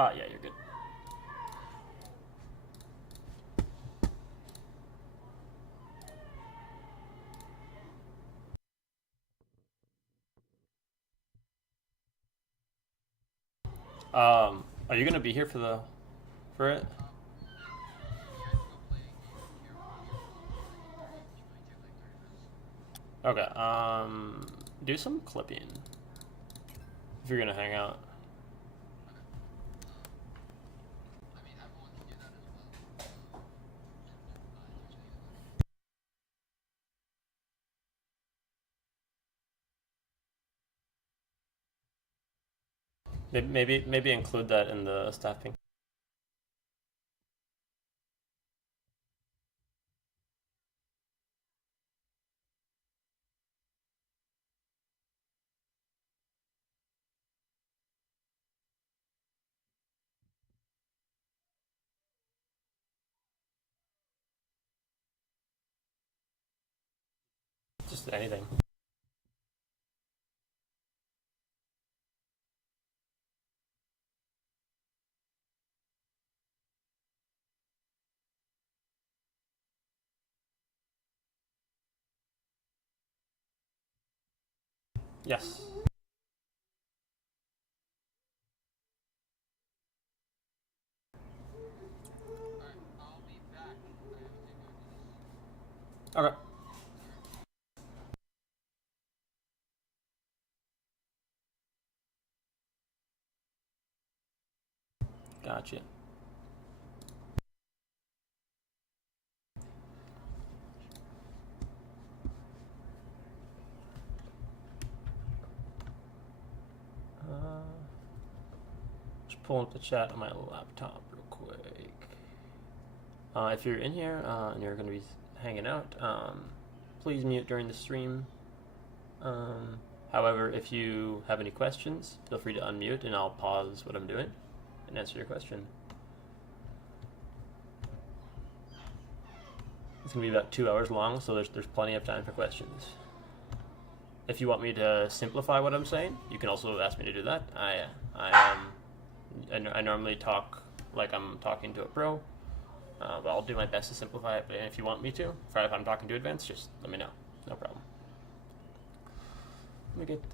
Yeah, you're good. Are you gonna be here for it? Okay. Do some clipping if you're gonna hang out. Maybe include that in the staffing. Just anything. Yes. Okay. Gotcha. Just pulling up the chat on my laptop real quick. If you're in here and you're going to be hanging out, please mute during the stream. However, if you have any questions, feel free to unmute and I'll pause what I'm doing and answer your question. It's going to be about 2 hours long, so there's plenty of time for questions. If you want me to simplify what I'm saying, you can also ask me to do that. I normally talk like I'm talking to a pro, but I'll do my best to simplify it. But if you want me to, if I'm talking to advanced, just let me know. No problem. Let me get,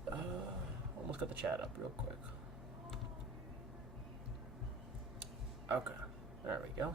almost got the chat up real quick. Okay, there we go.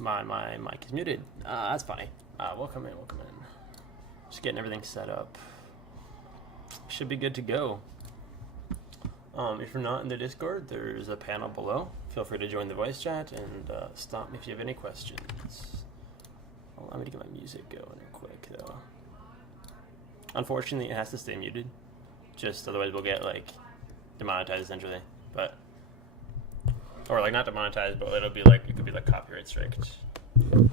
My mic is muted. That's funny. Welcome in. Just getting everything set up. should be good to go. If you're not in the Discord, there's a panel below. Feel free to join the voice chat and stop me if you have any questions. Allow me to get my music going real quick, though. Unfortunately, it has to stay muted. Just otherwise we'll get, like, demonetized, essentially. But, or, like, not demonetized, but it'll be, like, it could be, like, copyright striked. And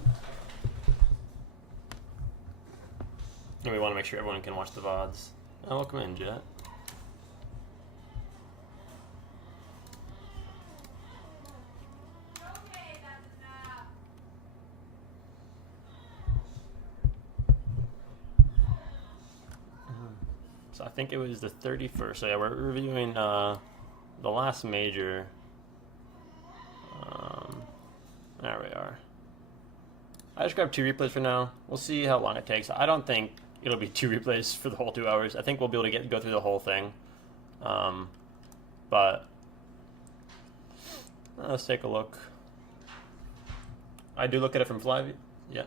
we want to make sure everyone can watch the VODs. Oh, welcome in, Jet. So I think it was the 31st. So yeah, we're reviewing the last major. There we are. I just grabbed 2 replays for now. We'll see how long it takes. I don't think it'll be 2 replays for the whole 2 hours. I think we'll be able to go through the whole thing. But let's take a look. I do look at it from Flyview. Yeah.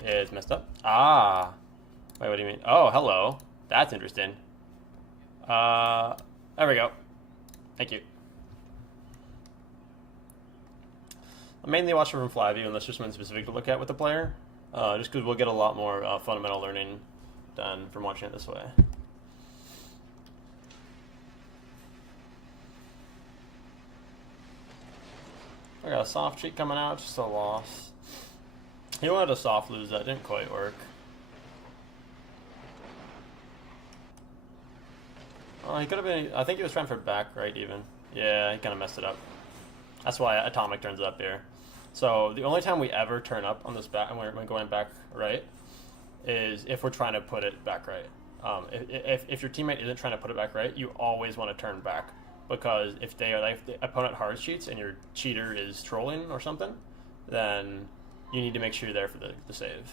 It's messed up. Ah. Wait, what do you mean? Oh, hello. That's interesting. There we go. Thank you. I mainly watch it from Flyview unless there's something specific to look at with the player. Just because we'll get a lot more fundamental learning done from watching it this way. I got a soft cheat coming out, just a loss. He wanted a soft lose, that didn't quite work. Oh, he could have been, I think he was trying for back right even. Yeah, he kind of messed it up. That's why Atomic turns up here. So the only time we ever turn up on this back, when we're going back right, is if we're trying to put it back right. If your teammate isn't trying to put it back right, you always want to turn back. Because if they are, if the opponent hard cheats and your cheater is trolling or something, then you need to make sure you're there for the save.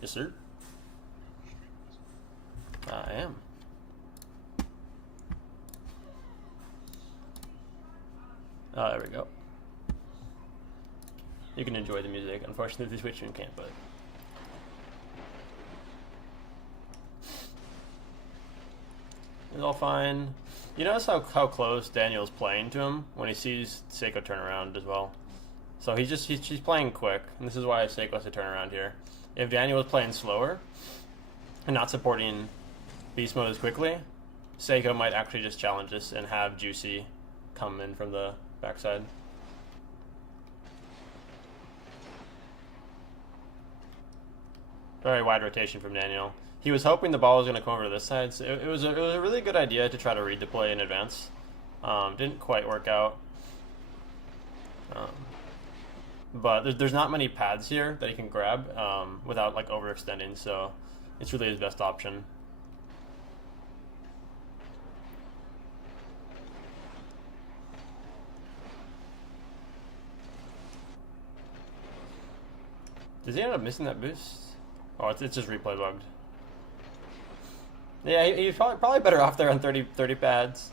Yes, sir. I am. There we go. You can enjoy the music. Unfortunately, the Twitch stream can't, but. It's all fine. You notice how close Daniel's playing to him when he sees Seiko turn around as well. So he's playing quick, and this is why Seiko has to turn around here. If Daniel was playing slower and not supporting beast mode as quickly, Seiko might actually just challenge this and have Juicy come in from the backside. Very wide rotation from Daniel. He was hoping the ball was going to come over to this side, so it was a really good idea to try to read the play in advance. Didn't quite work out. But there's not many pads here that he can grab without like overextending, so it's really his best option. Does he end up missing that boost? Oh, it's just replay bugged. Yeah, he's probably better off there on 30 pads,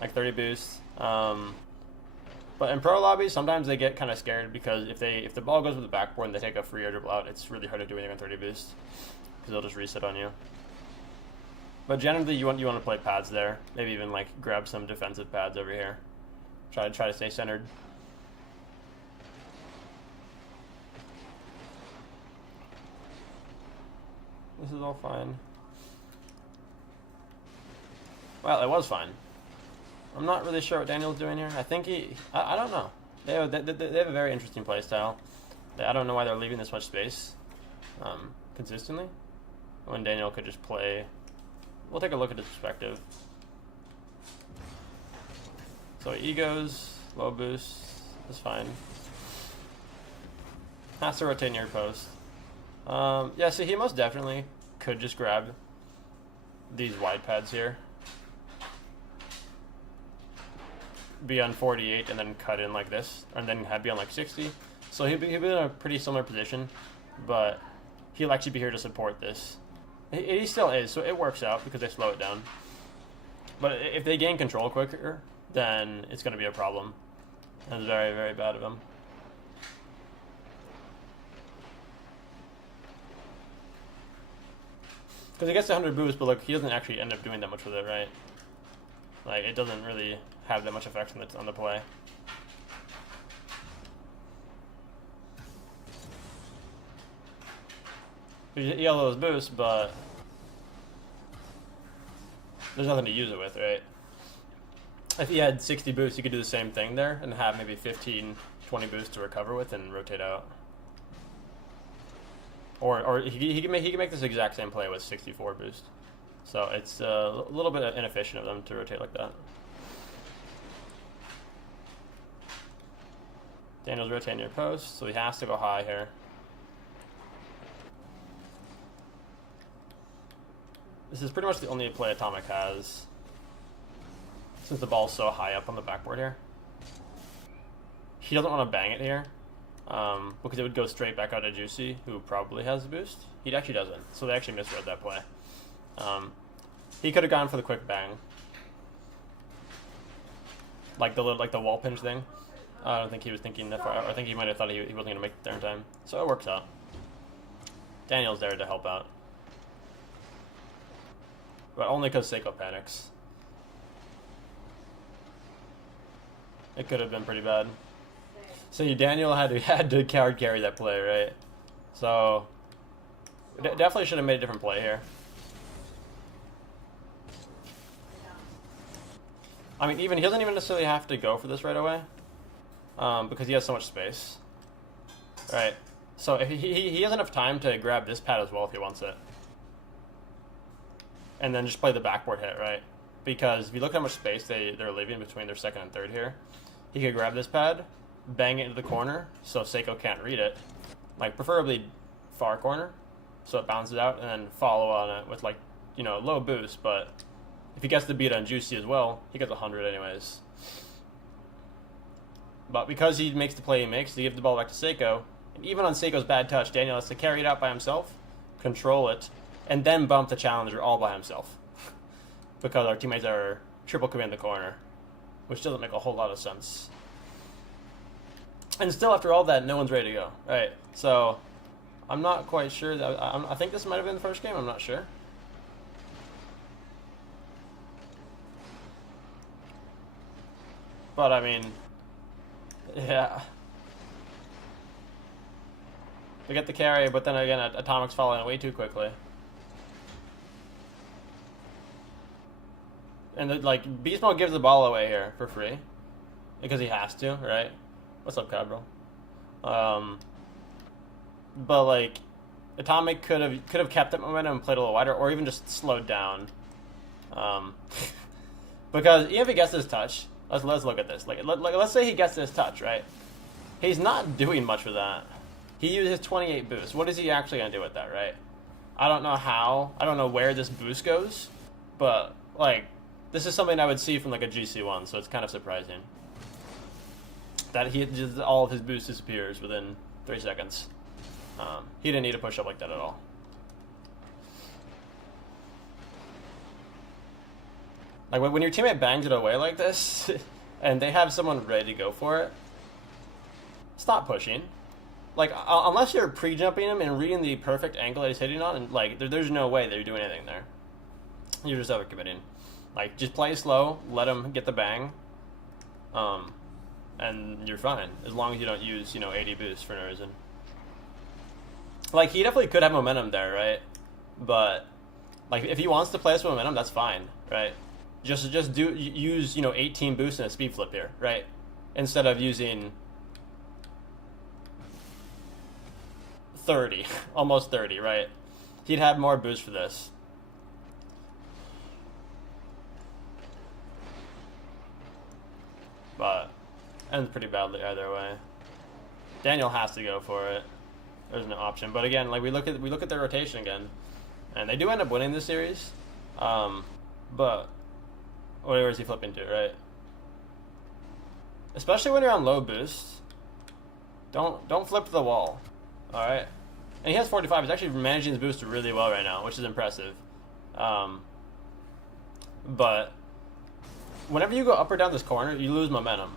like 30 boosts. But in pro lobbies, sometimes they get kind of scared because if the ball goes with the backboard and they take a free air dribble out, it's really hard to do anything on 30 boosts because they'll just reset on you. But generally, you want to play pads there. Maybe even like grab some defensive pads over here. Try to stay centered. This is all fine. Well, it was fine. I'm not really sure what Daniel's doing here. I think I don't know. They have a very interesting play style. I don't know why they're leaving this much space consistently when Daniel could just play. We'll take a look at his perspective. So egos, low boost, is fine. Has to rotate near post. Yeah, so he most definitely could just grab these wide pads here. Be on 48 and then cut in like this, and then be on like 60. So he'd be in a pretty similar position, but he'll actually be here to support this. He still is, so it works out because they slow it down. But if they gain control quicker, then it's going to be a problem. That's very, very bad of him. Because he gets 100 boost, but look, he doesn't actually end up doing that much with it, right? Like, it doesn't really have that much effect on the play. You get all those boosts, but there's nothing to use it with, right? If he had 60 boosts, you could do the same thing there and have maybe 15, 20 boosts to recover with and rotate out. Or he can make this exact same play with 64 boost. So it's a little bit inefficient of them to rotate like that. Daniel's rotating your post, so he has to go high here. This is pretty much the only play Atomic has, since the ball's so high up on the backboard here. He doesn't want to bang it here, because it would go straight back out to Juicy, who probably has the boost. He actually doesn't, so they actually misread that play. He could have gone for the quick bang, like the wall pinch thing. I don't think he was thinking that far. I think he might have thought he wasn't going to make it there in time. So it works out. Daniel's there to help out, but only because Seiko panics. It could have been pretty bad. So Daniel had to card carry that play, right? So definitely should have made a different play here. I mean, he doesn't even necessarily have to go for this right away, because he has so much space. Right. So if he has enough time to grab this pad as well if he wants it, and then just play the backboard hit, right? Because if you look at how much space they're leaving between their second and third here, he could grab this pad, bang it into the corner, so Seiko can't read it, like preferably far corner, so it bounces out, and then follow on it with like, low boost, but if he gets the beat on Juicy as well, he gets 100 anyways. But because he makes the play he makes, they give the ball back to Seiko, and even on Seiko's bad touch, Daniel has to carry it out by himself, control it, and then bump the challenger all by himself. Because our teammates are triple command the corner, which doesn't make a whole lot of sense. And still, after all that, no one's ready to go. Right, so I'm not quite sure. I think this might have been the first game. I'm not sure. But, I mean, yeah. We get the carry, but then again, Atomic's following it way too quickly. And, Beast Mode gives the ball away here for free. Because he has to, right? What's up, Cabral? But, Atomic could have kept that momentum and played a little wider, or even just slowed down. Because even if he gets this touch, let's look at this. Let's say he gets this touch, right? He's not doing much with that. He uses 28 boost. What is he actually going to do with that, right? I don't know how. I don't know where this boost goes. But, this is something I would see from, a GC1, so it's kind of surprising. That all of his boost disappears within 3 seconds. He didn't need to push up like that at all. When your teammate bangs it away like this, and they have someone ready to go for it, stop pushing. Unless you're pre-jumping him and reading the perfect angle that he's hitting on, and there's no way that you're doing anything there. You're just overcommitting. Just play slow, let him get the bang, and you're fine, as long as you don't use, 80 boost for no reason. He definitely could have momentum there, right? But, if he wants to play this with momentum, that's fine, right? Just use, 18 boost and a speed flip here, right? Instead of using 30, almost 30, right? He'd have more boost for this. But ends pretty badly either way. Daniel has to go for it. There's no option. But again, we look at their rotation again, and they do end up winning this series. But where is he flipping to, right? Especially when you're on low boost. Don't flip to the wall. All right. And he has 45. He's actually managing his boost really well right now, which is impressive. But whenever you go up or down this corner, you lose momentum.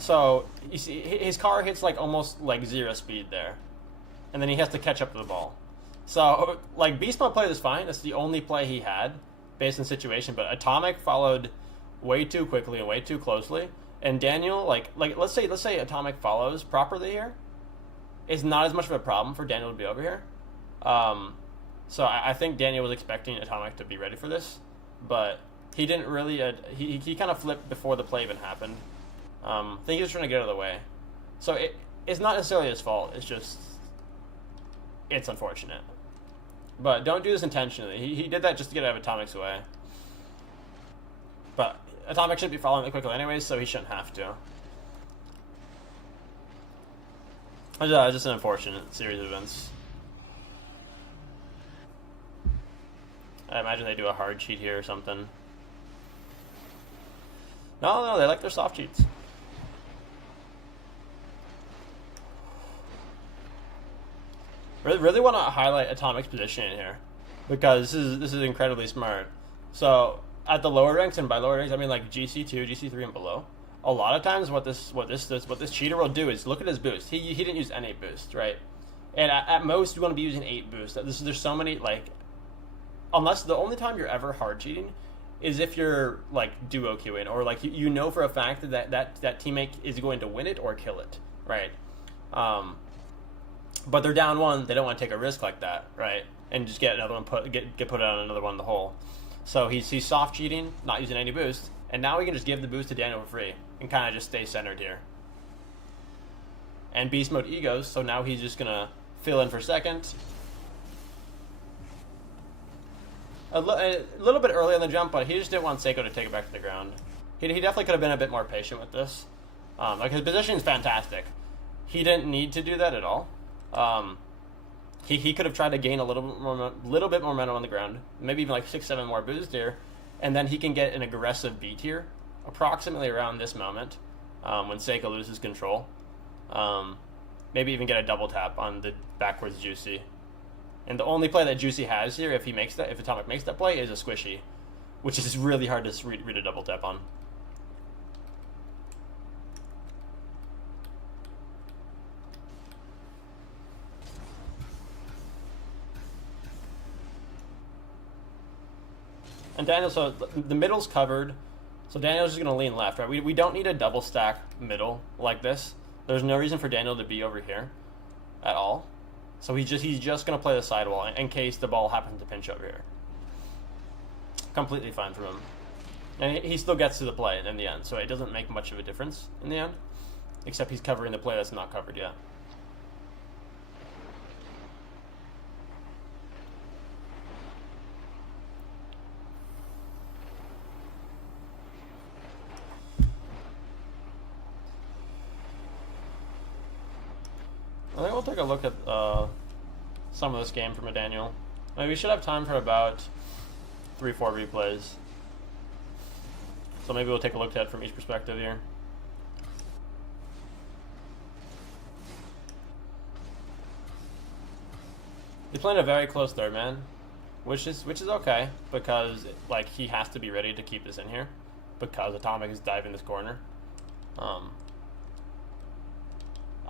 So you see, his car hits almost 0 speed there, and then he has to catch up to the ball. So, like, Beast Mode played this fine. That's the only play he had based on the situation. But Atomic followed way too quickly and way too closely. And Daniel, like let's say Atomic follows properly here. It's not as much of a problem for Daniel to be over here. So I think Daniel was expecting Atomic to be ready for this. But he didn't really... he kind of flipped before the play even happened. I think he was trying to get out of the way. So it's not necessarily his fault. It's just... it's unfortunate. But don't do this intentionally. He did that just to get out of Atomic's way. But Atomic shouldn't be following it quickly anyways, so he shouldn't have to. It's just an unfortunate series of events. I imagine they do a hard cheat here or something. No, they like their soft cheats. Really want to highlight Atomic's position in here, because this is incredibly smart. So at the lower ranks, and by lower ranks I mean like GC2, GC3, and below, a lot of times what this cheater will do is look at his boost. He didn't use any boost, right? And at most you want to be using 8 boost. There's so many, like, unless the only time you're ever hard cheating is if you're like duo queuing, or like you know for a fact that teammate is going to win it or kill it, right? But they're down 1, they don't want to take a risk like that, right? And just get another one get put on another one in the hole. So he's soft cheating, not using any boost, and now we can just give the boost to Daniel for free and kind of just stay centered here. And Beast Mode egos, so now he's just gonna fill in for second. A little bit early on the jump, but he just didn't want Seiko to take it back to the ground. He definitely could have been a bit more patient with this. Like, his position is fantastic. He didn't need to do that at all. He could have tried to gain a little bit more momentum on the ground, maybe even like 6-7 more boost here, and then he can get an aggressive beat here, approximately around this moment, when Seiko loses control. Maybe even get a double tap on the backwards Juicy. And the only play that Juicy has here, if Atomic makes that play, is a squishy, which is really hard to read a double tap on. And Daniel, so the middle's covered, so Daniel's just going to lean left, right? We don't need a double stack middle like this. There's no reason for Daniel to be over here at all. So he's just going to play the sidewall in case the ball happens to pinch over here. Completely fine for him. And he still gets to the play in the end, so it doesn't make much of a difference in the end, except he's covering the play that's not covered yet. I think we'll take a look at some of this game from a Daniel. We should have time for about 3-4 replays. So maybe we'll take a look at it from each perspective here. He's playing a very close third man, which is okay, because like he has to be ready to keep this in here, because Atomic is diving this corner.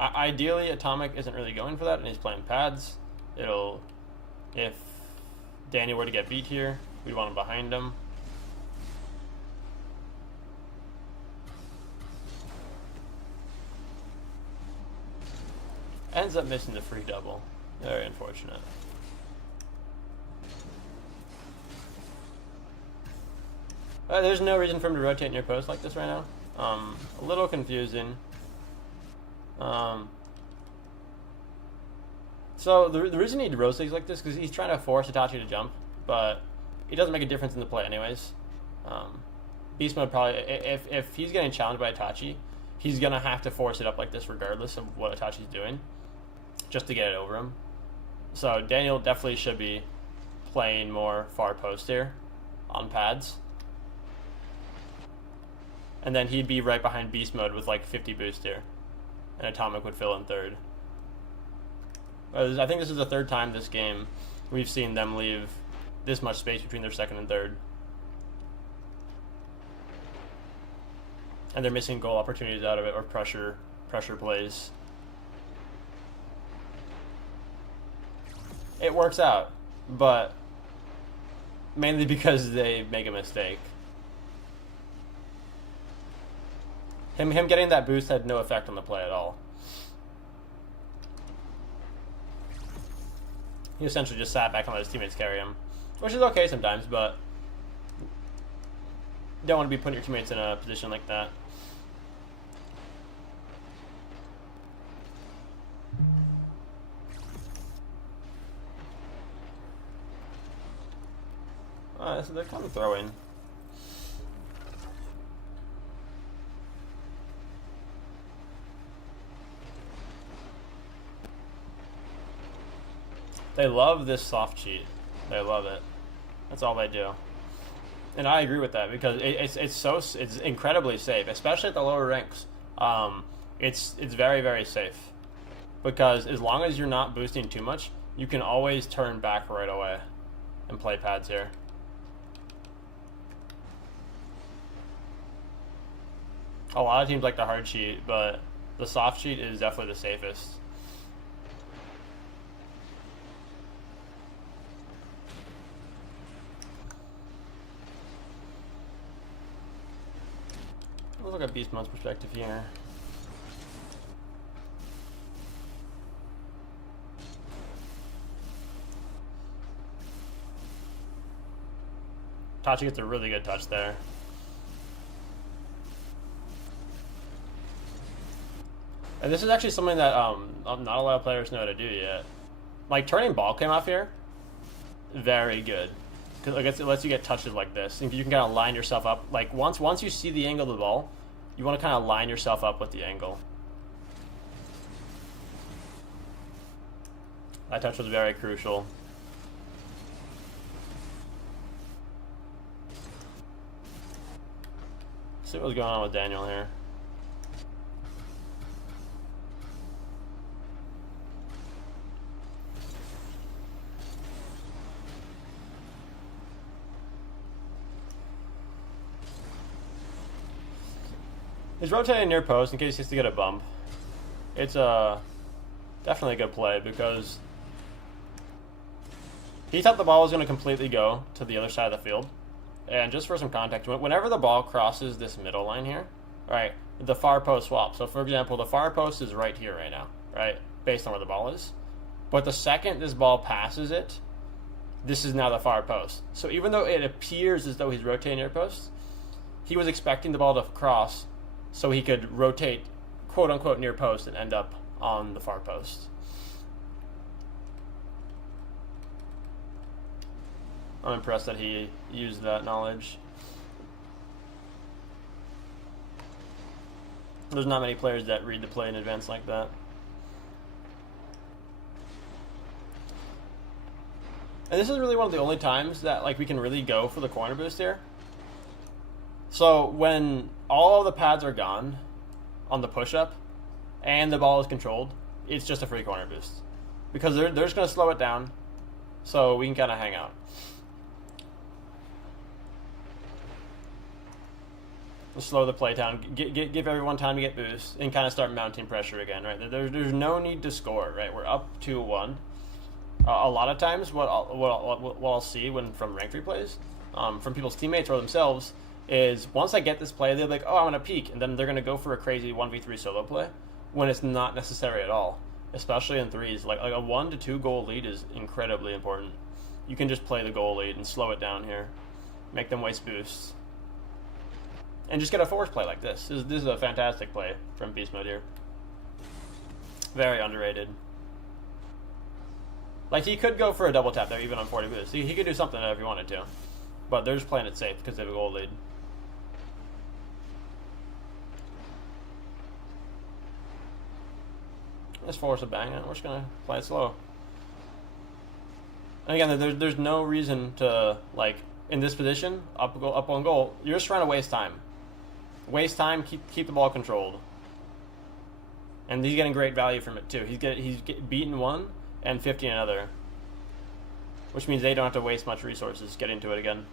Ideally, Atomic isn't really going for that, and he's playing pads. If Daniel were to get beat here, we'd want him behind him. Ends up missing the free double. Very unfortunate. There's no reason for him to rotate near post like this right now. A little confusing. So the reason he rotates like this is because he's trying to force Itachi to jump, but it doesn't make a difference in the play anyways. Beast Mode probably, if he's getting challenged by Itachi, he's gonna have to force it up like this regardless of what Itachi's doing, just to get it over him. So Daniel definitely should be playing more far post here on pads. And then he'd be right behind Beast Mode with like 50 boost here. And Atomic would fill in third. I think this is the third time this game we've seen them leave this much space between their second and third. And they're missing goal opportunities out of it, or pressure plays. it works out, but mainly because they make a mistake. Him getting that boost had no effect on the play at all. He essentially just sat back and let his teammates carry him, which is okay sometimes, but you don't want to be putting your teammates in a position like that. So they're kind of throwing. They love this soft cheat. They love it. That's all they do. And I agree with that because it's incredibly safe, especially at the lower ranks. It's very, very safe because as long as you're not boosting too much, you can always turn back right away and play pads here. A lot of teams like the hard cheat, but the soft cheat is definitely the safest. Let's look at Beast Mode's perspective here. Tachi gets a really good touch there. And this is actually something that not a lot of players know how to do yet. Like, turning ball cam off here, very good. Because it lets you get touches like this. And you can kind of line yourself up. Like, once you see the angle of the ball, you want to kind of line yourself up with the angle. That touch was very crucial. Let's see what's going on with Daniel here. He's rotating near post in case he has to get a bump. It's definitely a good play because he thought the ball was going to completely go to the other side of the field. And just for some context, whenever the ball crosses this middle line here, right, the far post swaps. So for example, the far post is right here right now, right, based on where the ball is. But the second this ball passes it, this is now the far post. So even though it appears as though he's rotating near post, he was expecting the ball to cross so he could rotate, quote-unquote, near post and end up on the far post. I'm impressed that he used that knowledge. There's not many players that read the play in advance like that. And this is really one of the only times that like we can really go for the corner boost here. So when all of the pads are gone on the push-up and the ball is controlled, it's just a free corner boost. Because they're just going to slow it down so we can kind of hang out. We'll slow the play down, give everyone time to get boosts, and kind of start mounting pressure again, right? There's no need to score, right? We're up 2-1. A lot of times what I'll see when from rank replays, from people's teammates or themselves, is once I get this play, they'll be like, oh, I'm going to peek, and then they're going to go for a crazy 1v3 solo play, when it's not necessary at all, especially in threes. Like a 1 to 2 goal lead is incredibly important. You can just play the goal lead and slow it down here, make them waste boosts, and just get a force play like this. This is a fantastic play from Beast Mode here. Very underrated. Like, he could go for a double tap there, even on 40 boosts. He could do something if he wanted to, but they're just playing it safe because they have a goal lead. Let's force a bang. We're just going to play it slow. And again, there's no reason to, like, in this position, up on goal, you're just trying to waste time. Waste time, keep the ball controlled. And he's getting great value from it, too. He's beaten one and 50 another, which means they don't have to waste much resources getting to it again.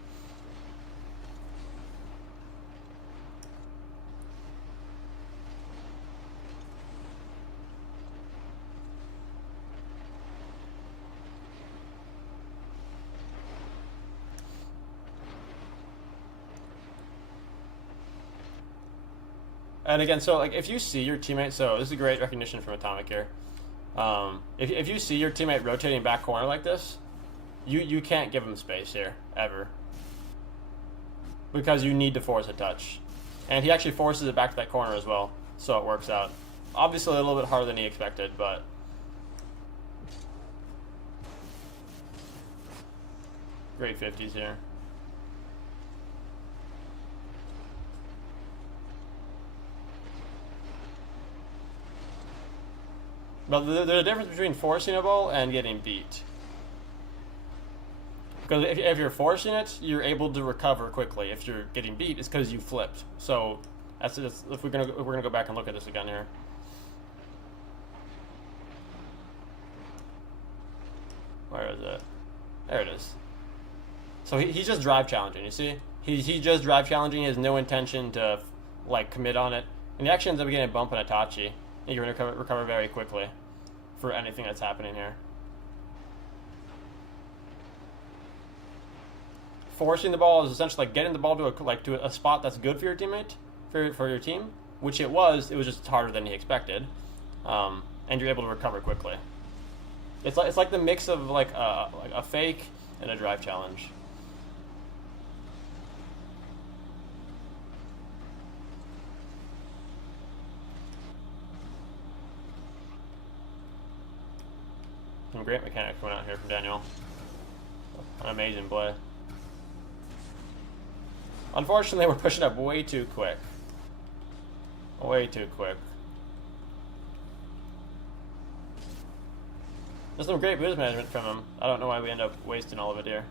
And again, so like if you see your teammate, so this is a great recognition from Atomic here. If you see your teammate rotating back corner like this, you can't give him space here ever, because you need to force a touch, and he actually forces it back to that corner as well, so it works out. Obviously a little bit harder than he expected, but great 50s here. But there's a difference between forcing a ball and getting beat. Because if you're forcing it, you're able to recover quickly. If you're getting beat, it's because you flipped. So that's if we're gonna go back and look at this again here. Where is it? There it is. So he's just drive challenging. You see, he's just drive challenging. He has no intention to like commit on it, and he actually ends up getting a bump on Itachi. You're going to recover very quickly for anything that's happening here. Forcing the ball is essentially like getting the ball to a spot that's good for your teammate, for your team, which it was. It was just harder than he expected, and you're able to recover quickly. It's like the mix of like a fake and a drive challenge. Some great mechanics coming out here from Daniel. An amazing play. Unfortunately, we're pushing up way too quick. Way too quick. There's some great boost management from him. I don't know why we end up wasting all of it here.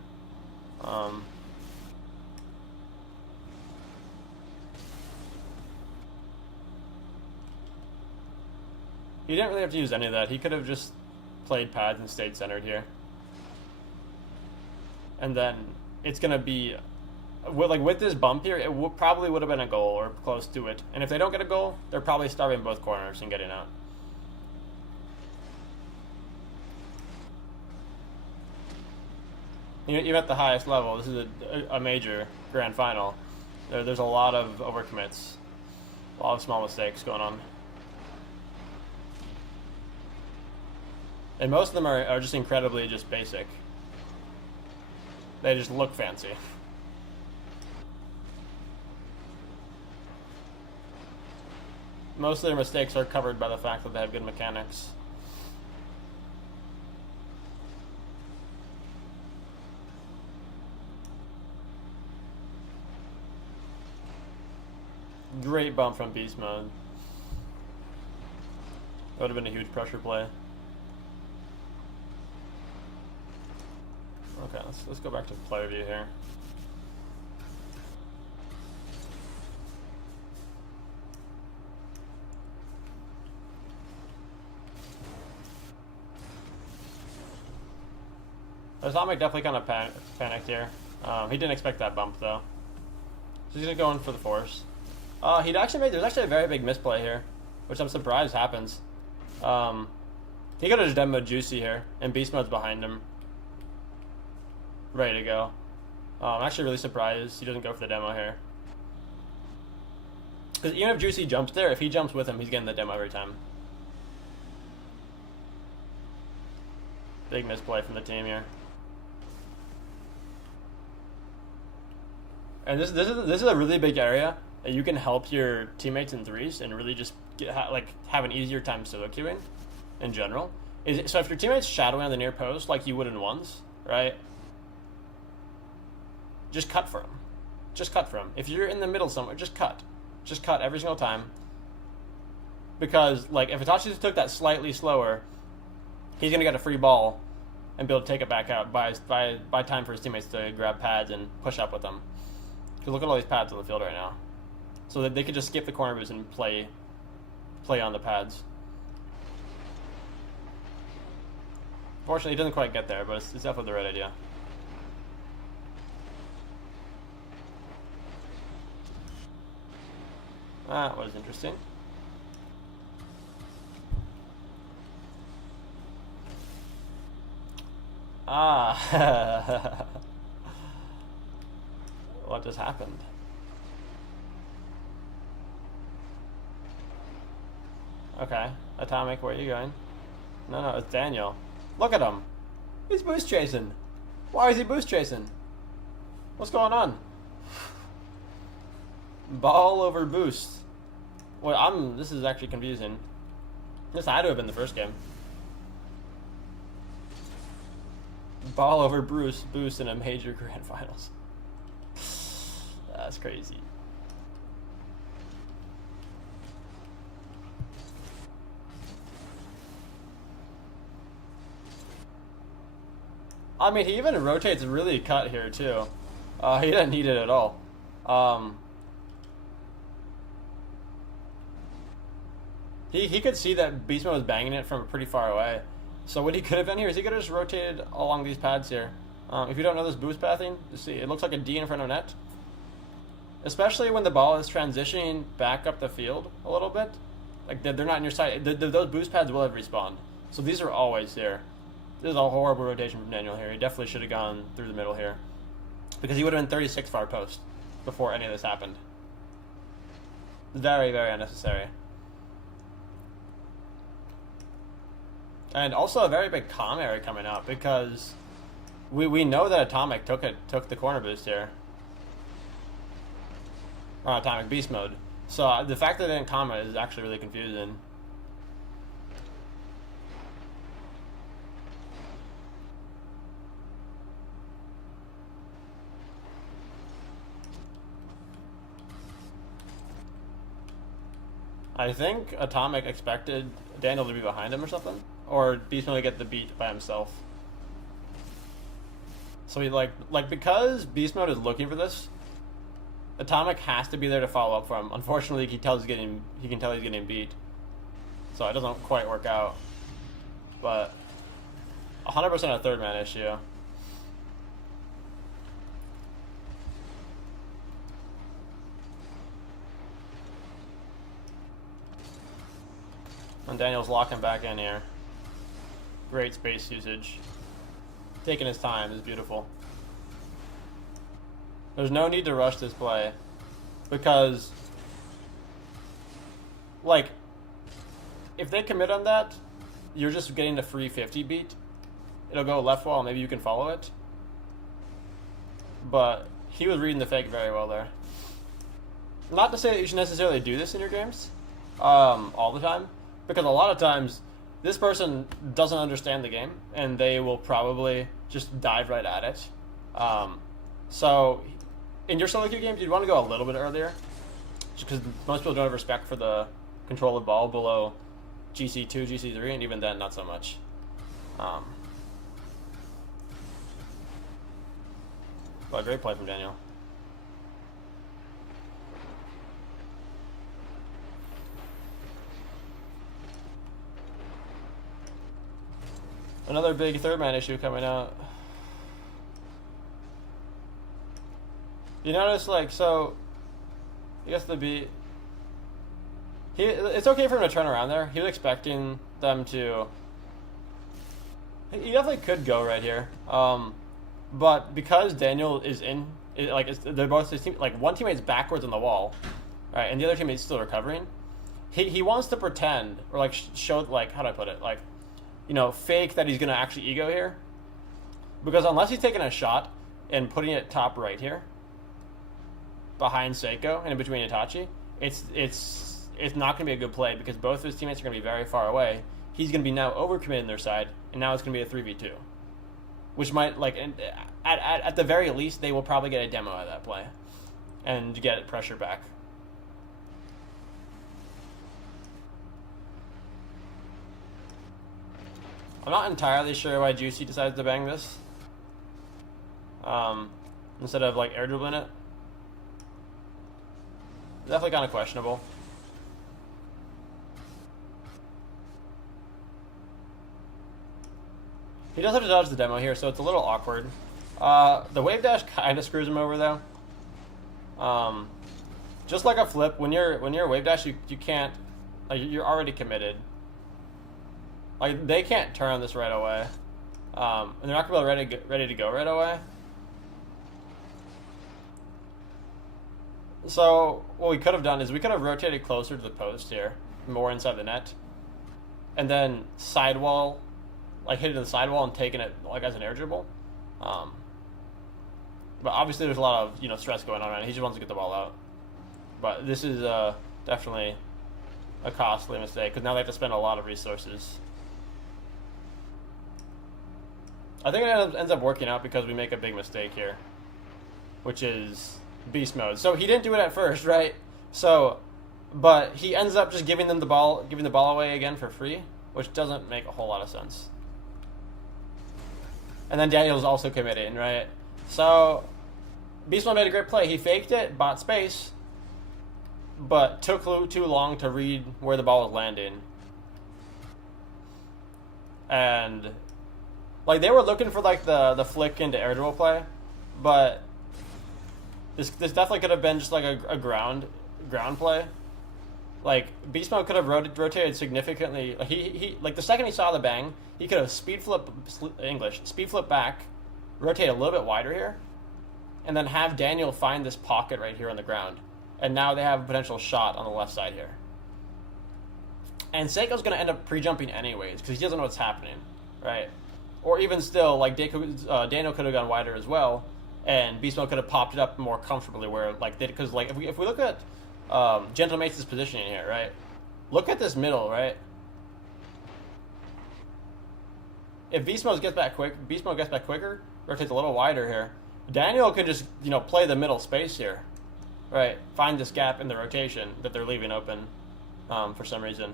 He didn't really have to use any of that. He could have just played pads and stayed centered here. And then it's going to be... with this bump here, it probably would have been a goal or close to it. And if they don't get a goal, they're probably starving both corners and getting out. Even at the highest level, this is a major grand final. There's a lot of overcommits, a lot of small mistakes going on. And most of them are just incredibly just basic. They just look fancy. Most of their mistakes are covered by the fact that they have good mechanics. Great bump from beast mode. That would have been a huge pressure play. Okay, let's go back to player view here. Atomic definitely kind of panicked here. He didn't expect that bump though, so he's gonna go in for the force. There's actually a very big misplay here, which I'm surprised happens. He could have just demoed Juicy here, and beast mode's behind him, ready to go. I'm actually really surprised he doesn't go for the demo here, because even if Juicy jumps there, if he jumps with him, he's getting the demo every time. Big misplay from the team here. And this is a really big area that you can help your teammates in threes and really just have an easier time solo queuing in general. So if your teammate's shadowing on the near post like you would in ones, right? Just cut for him. Just cut for him. If you're in the middle somewhere, just cut. Just cut every single time. Because like if Itachi took that slightly slower, he's gonna get a free ball and be able to take it back out by time for his teammates to grab pads and push up with them. Because look at all these pads on the field right now. So that they could just skip the corner boost and play on the pads. Fortunately, he doesn't quite get there, but it's definitely the right idea. That was interesting. Ah. What just happened? Okay. Atomic, where are you going? No, it's Daniel. Look at him. He's boost chasing. Why is he boost chasing? What's going on? Ball over boost. Well, this is actually confusing. This had to have been the first game. Ball over boost in a major grand finals. That's crazy. I mean, he even rotates really cut here too. He didn't need it at all. He could see that Beastman was banging it from pretty far away. So what he could have done here is he could have just rotated along these pads here. If you don't know this boost pathing, you see it looks like a D in front of net. Especially when the ball is transitioning back up the field a little bit. Like they're not in your sight. Those boost pads will have respawned. So these are always there. This is a horrible rotation from Daniel here. He definitely should have gone through the middle here. Because he would have been 36 far post before any of this happened. Very, very unnecessary. And also a very big calm area coming out because we know that Atomic took the corner boost here. Or Atomic Beast Mode. So the fact that they didn't comment is actually really confusing. I think Atomic expected Daniel to be behind him or something. Or Beast Mode to get the beat by himself. So he like because Beast Mode is looking for this, Atomic has to be there to follow up for him. Unfortunately, he can tell he's getting beat. So it doesn't quite work out. But 100% a third man issue. And Daniel's locking back in here. Great space usage. Taking his time is beautiful. There's no need to rush this play. Because, like, if they commit on that, you're just getting the free 50 beat. It'll go left wall, maybe you can follow it. But he was reading the fake very well there. Not to say that you should necessarily do this in your games all the time. Because a lot of times, this person doesn't understand the game, and they will probably just dive right at it. So, in your solo queue games, you'd want to go a little bit earlier, just because most people don't have respect for the control of ball below GC2, GC3, and even then, not so much. But great play from Daniel. Another big third man issue coming out. You notice, like, so he gets the beat. It's okay for him to turn around there. He was expecting them to. He definitely could go right here. But because Daniel is in, they're both his team. Like one teammate's backwards on the wall, right, and the other teammate's still recovering. He wants to pretend or like show like how do I put it like. Fake that he's going to actually ego here. Because unless he's taking a shot and putting it top right here, behind Seiko and in between Itachi, it's not going to be a good play because both of his teammates are going to be very far away. He's going to be now overcommitted their side, and now it's going to be a 3v2. Which might, at the very least, they will probably get a demo of that play and get pressure back. I'm not entirely sure why Juicy decided to bang this. Instead of air dribbling it. Definitely kind of questionable. He does have to dodge the demo here, so it's a little awkward. The wave dash kind of screws him over though. Just like a flip, when you're wave dash, you can't. You're already committed. They can't turn on this right away, and they're not gonna be ready to go right away. So what we could have done is we could have rotated closer to the post here, more inside the net, and then sidewall, like hitting the sidewall and taking it like as an air dribble. But obviously there's a lot of stress going on, and he just wants to get the ball out. But this is definitely a costly mistake because now they have to spend a lot of resources. I think it ends up working out because we make a big mistake here, which is beast mode. So he didn't do it at first, right? So, but he ends up just giving the ball away again for free, which doesn't make a whole lot of sense. And then Daniel's also committing, right? So, beast mode made a great play. He faked it, bought space, but took too long to read where the ball was landing. And like they were looking for like the flick into air dribble play, but this definitely could have been just like a ground play. Like beast mode could have rotated significantly. Like he like the second he saw the bang, he could have speed flip back, rotate a little bit wider here, and then have Daniel find this pocket right here on the ground. And now they have a potential shot on the left side here. And Seiko's going to end up pre-jumping anyways because he doesn't know what's happening, right? Or even still, like Daniel could have gone wider as well, and Beast Mode could have popped it up more comfortably where, like, because like if we look at Gentle Mates' positioning here, right? Look at this middle, right? If Beast Mode gets back quicker, rotates a little wider here, Daniel could just play the middle space here. Right, find this gap in the rotation that they're leaving open for some reason.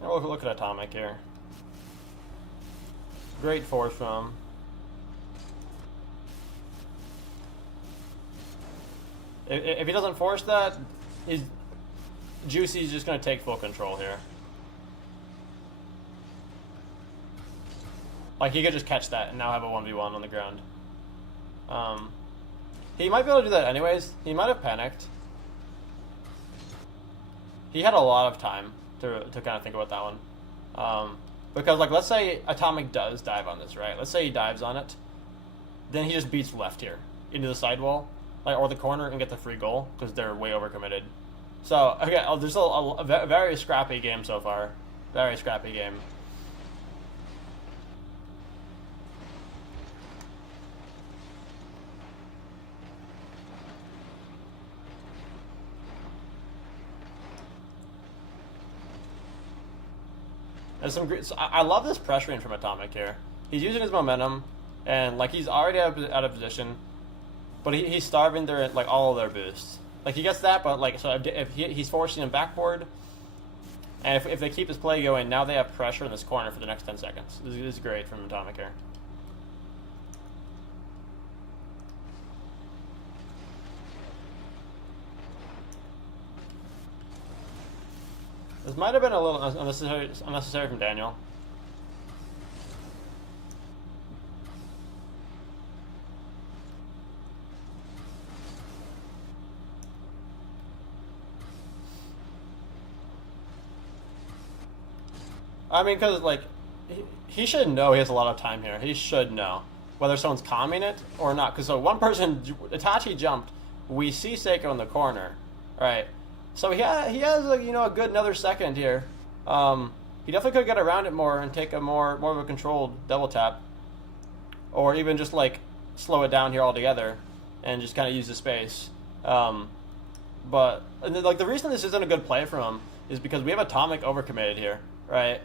Now look at Atomic here. Great force from him. If he doesn't force that, Juicy's just going to take full control here. Like, he could just catch that and now have a 1v1 on the ground. He might be able to do that anyways. He might have panicked. He had a lot of time to kind of think about that one. Because, like, let's say Atomic does dive on this, right? Let's say he dives on it. Then he just beats left here into the sidewall, like, or the corner, and get the free goal because they're way overcommitted. So, okay, there's a very scrappy game so far. Very scrappy game. There's some great, so I love this pressuring from Atomic here. He's using his momentum, and like he's already out of position, but he's starving their like all of their boosts. Like he gets that, but like so if he's forcing him backboard, and if they keep this play going, now they have pressure in this corner for the next 10 seconds. This is great from Atomic here. This might have been a little unnecessary from Daniel. I mean, because, like, he should know he has a lot of time here. He should know whether someone's calming it or not. Because so one person, Itachi jumped. We see Seiko in the corner, right? So he has a good another second here. He definitely could get around it more and take a more of a controlled double tap, or even just like slow it down here altogether and just kind of use the space. But like the reason this isn't a good play from him is because we have Atomic overcommitted here, right?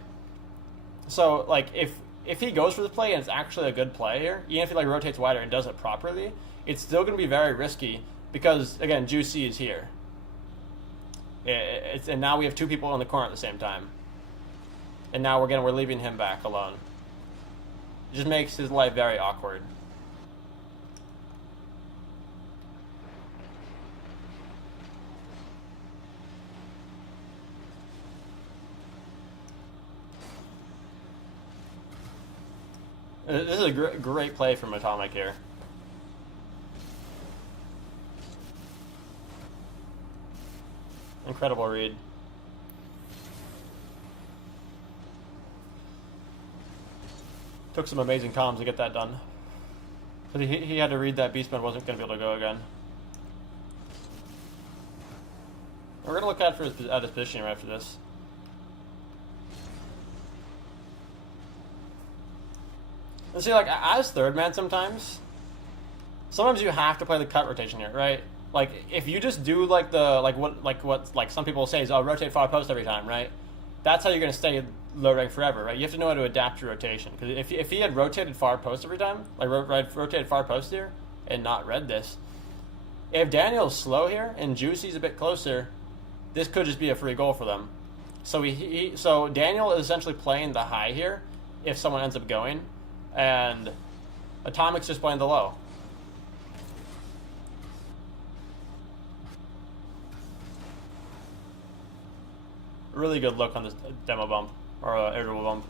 So like if he goes for this play and it's actually a good play here, even if he like rotates wider and does it properly, it's still going to be very risky because again Juicy is here. And now we have two people in the corner at the same time. And now we're leaving him back alone. It just makes his life very awkward. This is a great play from Atomic here. Incredible read. Took some amazing comms to get that done. But he had to read that Beastman wasn't going to be able to go again. We're going to look at his positioning right after this. And see, like, as third man sometimes you have to play the cut rotation here, right? Like, if you just do, like, what some people say is, oh, rotate far post every time, right? That's how you're going to stay low rank forever, right? You have to know how to adapt your rotation. Because if he had rotated far post every time, like, rotated far post here, and not read this, if Daniel's slow here, and Juicy's a bit closer, this could just be a free goal for them. So so Daniel is essentially playing the high here, if someone ends up going, and Atomic's just playing the low. Really good look on this demo bump, or air dribble bump.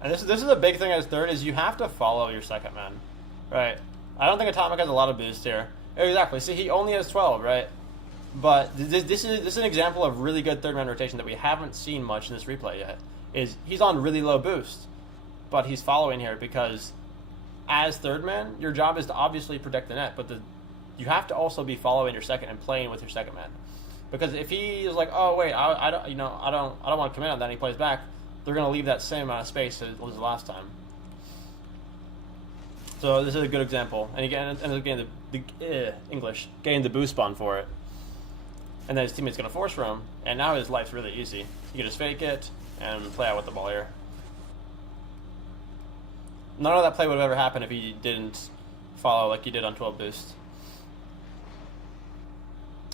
And this is a big thing as third, is you have to follow your second man, right? I don't think Atomic has a lot of boost here. Exactly. See, he only has 12, right? But this is an example of really good third man rotation that we haven't seen much in this replay yet. Is he's on really low boost, but he's following here because as third man, your job is to obviously protect the net, but you have to also be following your second and playing with your second man. Because if he is like, oh wait, I don't want to commit on that, and he plays back, they're going to leave that same amount of space as the last time. So this is a good example, and again, getting the boost spawn for it, and then his teammate's going to force for him, and now his life's really easy. He can just fake it and play out with the ball here. None of that play would have ever happened if he didn't follow like he did on 12 boost.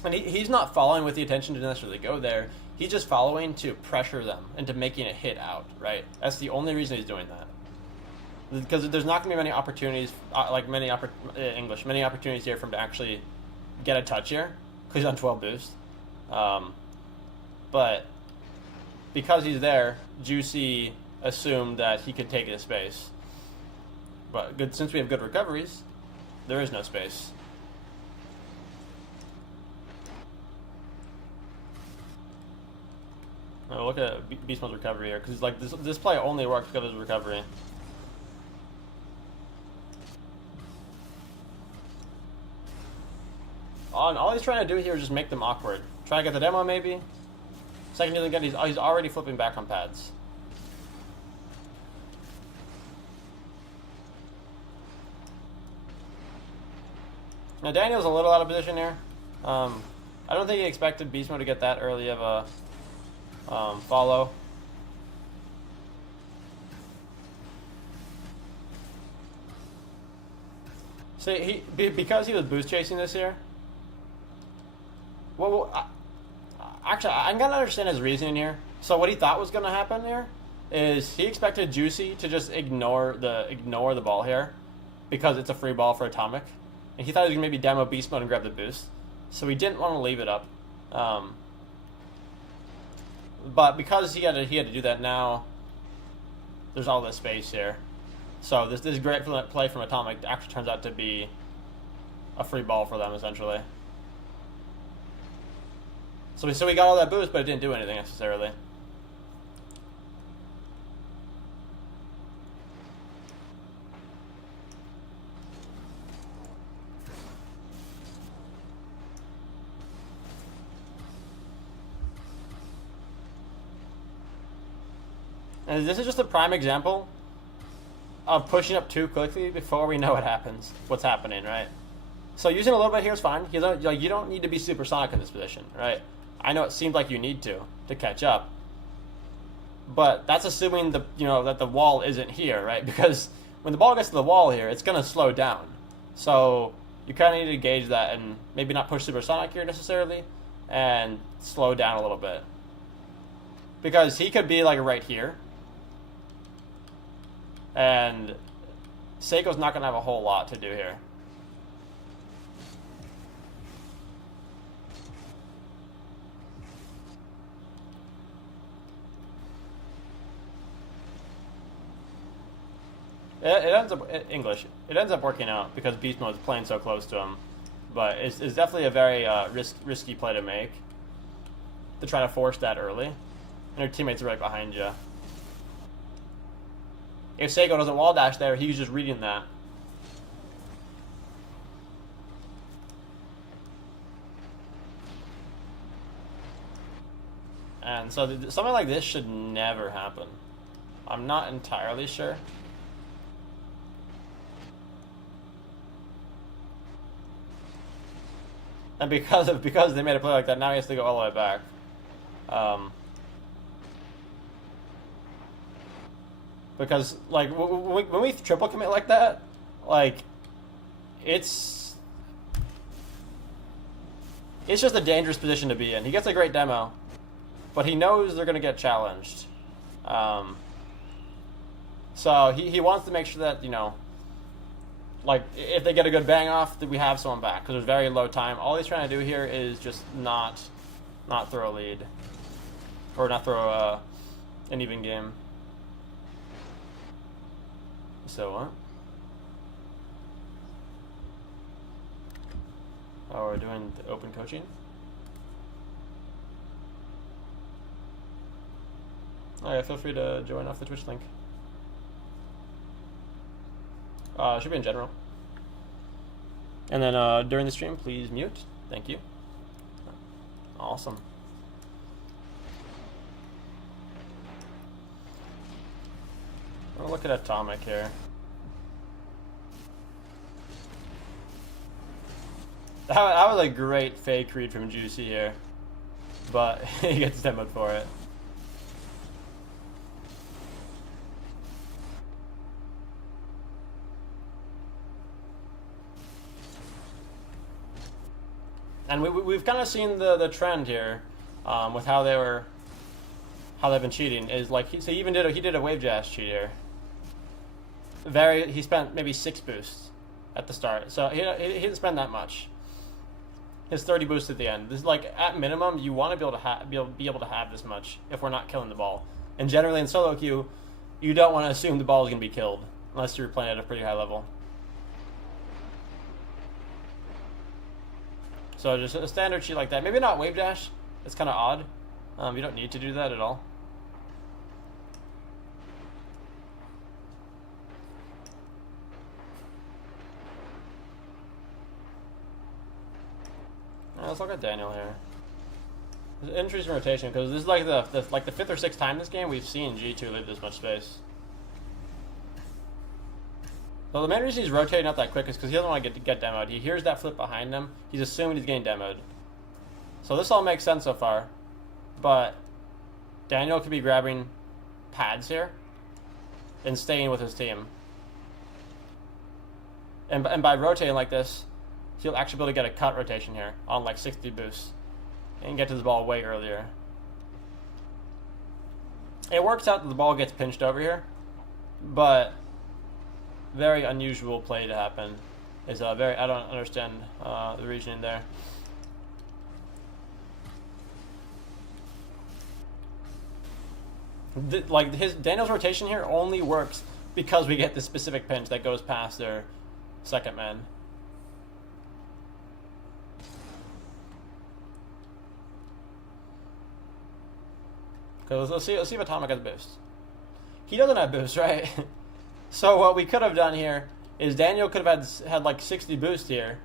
And he's not following with the intention to necessarily go there. He's just following to pressure them into making a hit out, right? That's the only reason he's doing that. Because there's not going to be many opportunities, many opportunities here for him to actually get a touch here, because he's on 12 boost. But because he's there, Juicy assumed that he could take his space. But since we have good recoveries, there is no space. Now look at Beastman's recovery here, because like this play only works because of his recovery. All he's trying to do here is just make them awkward. Try to get the demo maybe. Second he doesn't get it, he's already flipping back on pads. Now Daniel's a little out of position here. I don't think he expected Beast Mode to get that early of a follow. See, because he was boost chasing this here. Well, actually, I'm gonna understand his reasoning here. So what he thought was gonna happen here is he expected Juicy to just ignore the ball here because it's a free ball for Atomic, and he thought he was gonna maybe demo Beast Mode and grab the boost. So he didn't want to leave it up. But because he had to do that now, there's all this space here. So this great play from Atomic actually turns out to be a free ball for them essentially. So we got all that boost, but it didn't do anything necessarily. And this is just a prime example of pushing up too quickly before we know what's happening, right? So using a little bit here is fine. You don't need to be supersonic in this position, right? I know it seemed like you need to catch up, but that's assuming that the wall isn't here, right? Because when the ball gets to the wall here, it's going to slow down. So you kind of need to gauge that and maybe not push supersonic here necessarily, and slow down a little bit. Because he could be like right here, and Seiko's not going to have a whole lot to do here. It ends up English. It ends up working out because Beast Mode is playing so close to him. But it's definitely a very risky play to make, to try to force that early, and your teammates are right behind you. If Seiko doesn't wall dash there, he's just reading that. And so something like this should never happen. I'm not entirely sure. And because they made a play like that, now he has to go all the way back. Because like when we triple commit like that, like it's just a dangerous position to be in. He gets a great demo, but he knows they're gonna get challenged. So he wants to make sure that, you know, like, if they get a good bang off, that we have someone back, because there's very low time. All he's trying to do here is just not throw a lead, or not throw an even game. So what? Oh, we're doing the open coaching? Oh yeah, feel free to join off the Twitch link. Should be in general. And then during the stream, please mute. Thank you. Awesome. I'll look at Atomic here. That was a great fake read from Juicy here, but he gets demoed for it. And we've kind of seen the trend here with how they've been cheating. Is like he did a wave jazz cheat here. He spent maybe 6 boosts at the start, so he didn't spend that much. His 30 boosts at the end. This is like, at minimum, you want to be able to have this much if we're not killing the ball. And generally in solo queue, you don't want to assume the ball is going to be killed unless you're playing at a pretty high level. So just a standard cheat like that. Maybe not wave dash. It's kind of odd. You don't need to do that at all. Let's look at Daniel here. It's an interesting rotation because this is like the 5th or 6th time this game we've seen G2 leave this much space. So the main reason he's rotating out that quick is because he doesn't want to get demoed. He hears that flip behind him. He's assuming he's getting demoed. So this all makes sense so far. But Daniel could be grabbing pads here and staying with his team. And by rotating like this, he'll actually be able to get a cut rotation here on like 60 boosts and get to the ball way earlier. It works out that the ball gets pinched over here, but very unusual play to happen. Is I don't understand the reasoning there. Daniel's rotation here only works because we get this specific pinch that goes past their second man. Because let's see if Atomic has boost. He doesn't have boost, right? So what we could have done here is Daniel could have had like 60 boost here.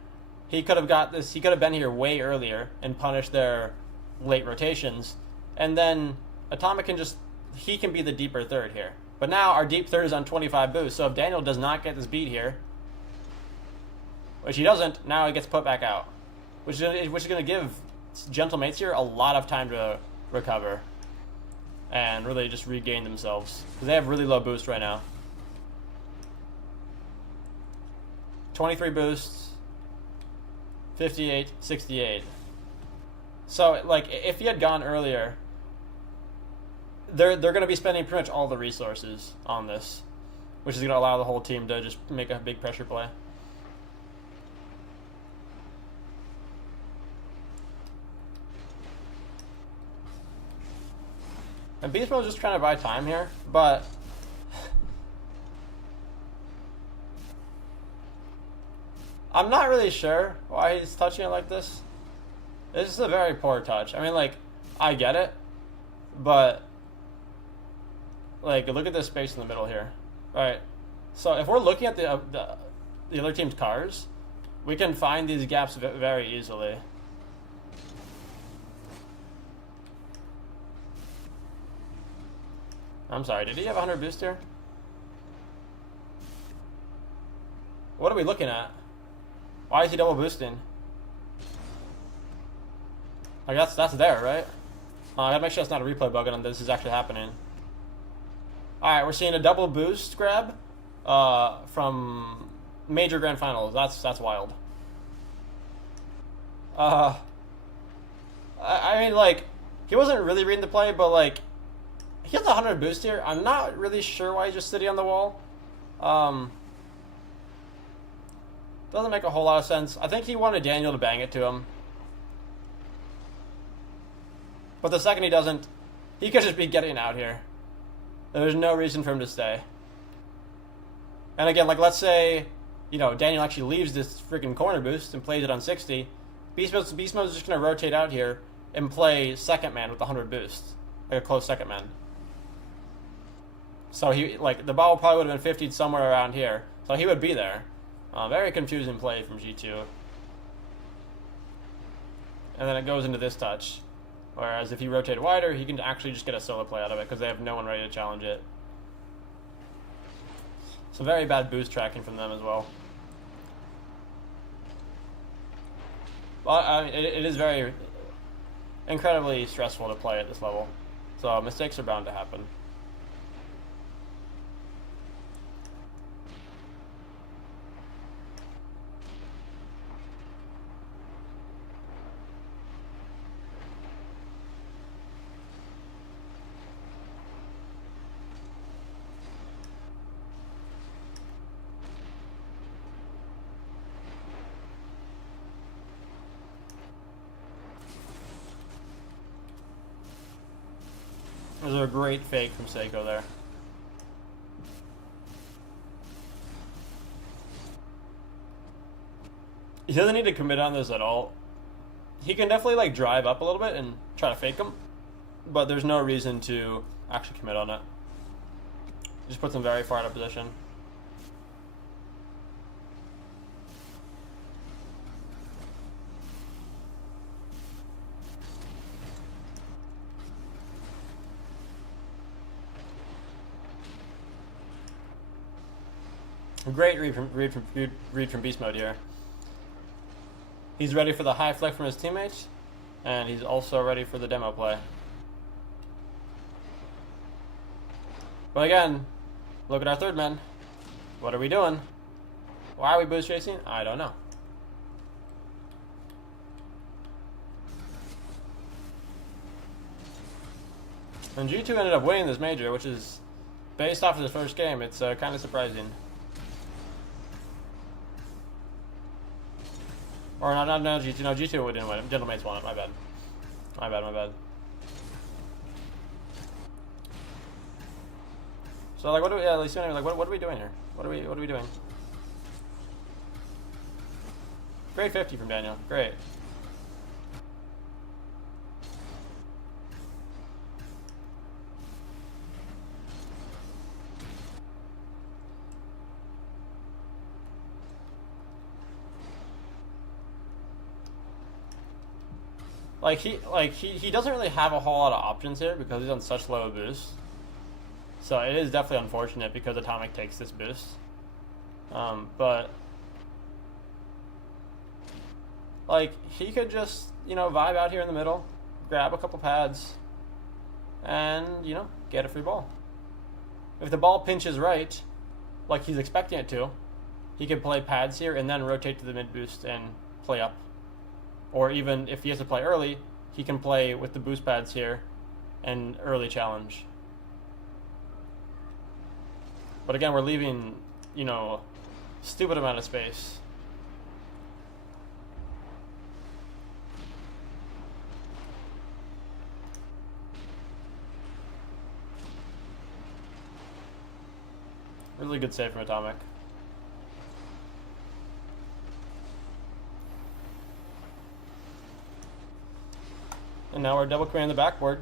He could have got this. He could have been here way earlier and punished their late rotations, and then Atomic can be the deeper third here. But now our deep third is on 25 boost. So if Daniel does not get this beat here, which he doesn't, now he gets put back out, which is going to give gentle mates here a lot of time to recover and really just regain themselves because they have really low boost right now. 23 boosts, 58, 68. So like if he had gone earlier, they're going to be spending pretty much all the resources on this, which is going to allow the whole team to just make a big pressure play. And Beast Mode is just trying to buy time here, but I'm not really sure why he's touching it like this. This is a very poor touch. I mean, like, I get it, but like, look at this space in the middle here, right? So if we're looking at the other team's cars, we can find these gaps very easily. I'm sorry, did he have 100 boost here? What are we looking at? Why is he double boosting? Like, that's there, right? I gotta make sure it's not a replay bug and this is actually happening. Alright, we're seeing a double boost grab from major grand finals. That's wild. I mean, like, he wasn't really reading the play, but, like, he has 100 boost here. I'm not really sure why he's just sitting on the wall. Doesn't make a whole lot of sense. I think he wanted Daniel to bang it to him. But the second he doesn't, he could just be getting out here. There's no reason for him to stay. And again, like, let's say, you know, Daniel actually leaves this freaking corner boost and plays it on 60. Beast Mode's just going to rotate out here and play second man with 100 boost. Like a close second man. So he, like, the ball probably would have been 50'd somewhere around here. So he would be there. Very confusing play from G2. And then it goes into this touch. Whereas if he rotated wider, he can actually just get a solo play out of it because they have no one ready to challenge it. Some very bad boost tracking from them as well. Well, I mean, it is very incredibly stressful to play at this level. So mistakes are bound to happen. There's a great fake from Seiko there. He doesn't need to commit on this at all. He can definitely, like, drive up a little bit and try to fake him, but there's no reason to actually commit on it. Just puts him very far out of position. Great read from Beast Mode here. He's ready for the high flick from his teammates, and he's also ready for the demo play. But again, look at our third man. What are we doing? Why are we boost chasing? I don't know. And G2 ended up winning this major, which is, based off of the first game, it's kind of surprising. Or no, G2. No, G2 didn't win. Gentlemates won it. My bad. My bad. So, like, what do we? Yeah, like, what are we doing here? What are we doing? Great 50 from Daniel. Great. He doesn't really have a whole lot of options here because he's on such low boost. So it is definitely unfortunate because Atomic takes this boost. But like, he could just, you know, vibe out here in the middle, grab a couple pads, and, you know, get a free ball. If the ball pinches right, like he's expecting it to, he could play pads here and then rotate to the mid boost and play up. Or even if he has to play early, he can play with the boost pads here and early challenge. But again, we're leaving, you know, stupid amount of space. Really good save from Atomic. And now we're double committing the backboard.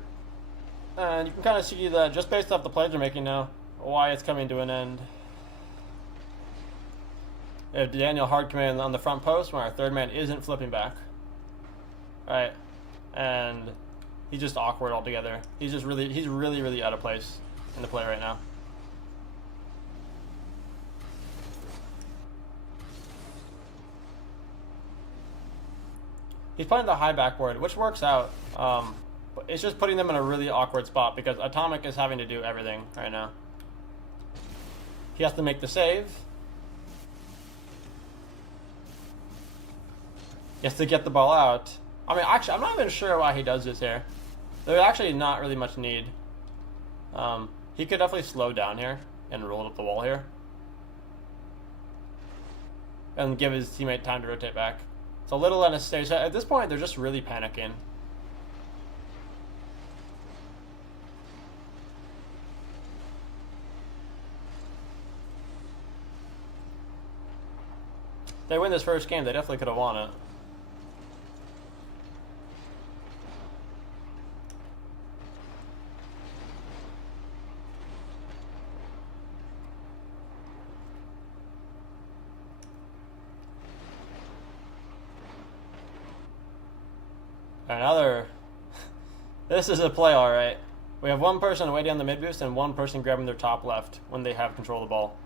And you can kind of see that just based off the plays they're making now, why it's coming to an end. If Daniel hard committed on the front post when our third man isn't flipping back. Right? And he's just awkward altogether. He's really out of place in the play right now. He's playing the high backboard, which works out. But it's just putting them in a really awkward spot because Atomic is having to do everything right now. He has to make the save. He has to get the ball out. I mean, actually, I'm not even sure why he does this here. There's actually not really much need. He could definitely slow down here and roll up the wall here. And give his teammate time to rotate back. It's a little unnecessary. So at this point, they're just really panicking. If they win this first game, they definitely could have won it. Another. This is a play, all right. We have one person waiting on the mid boost and one person grabbing their top left when they have control of the ball.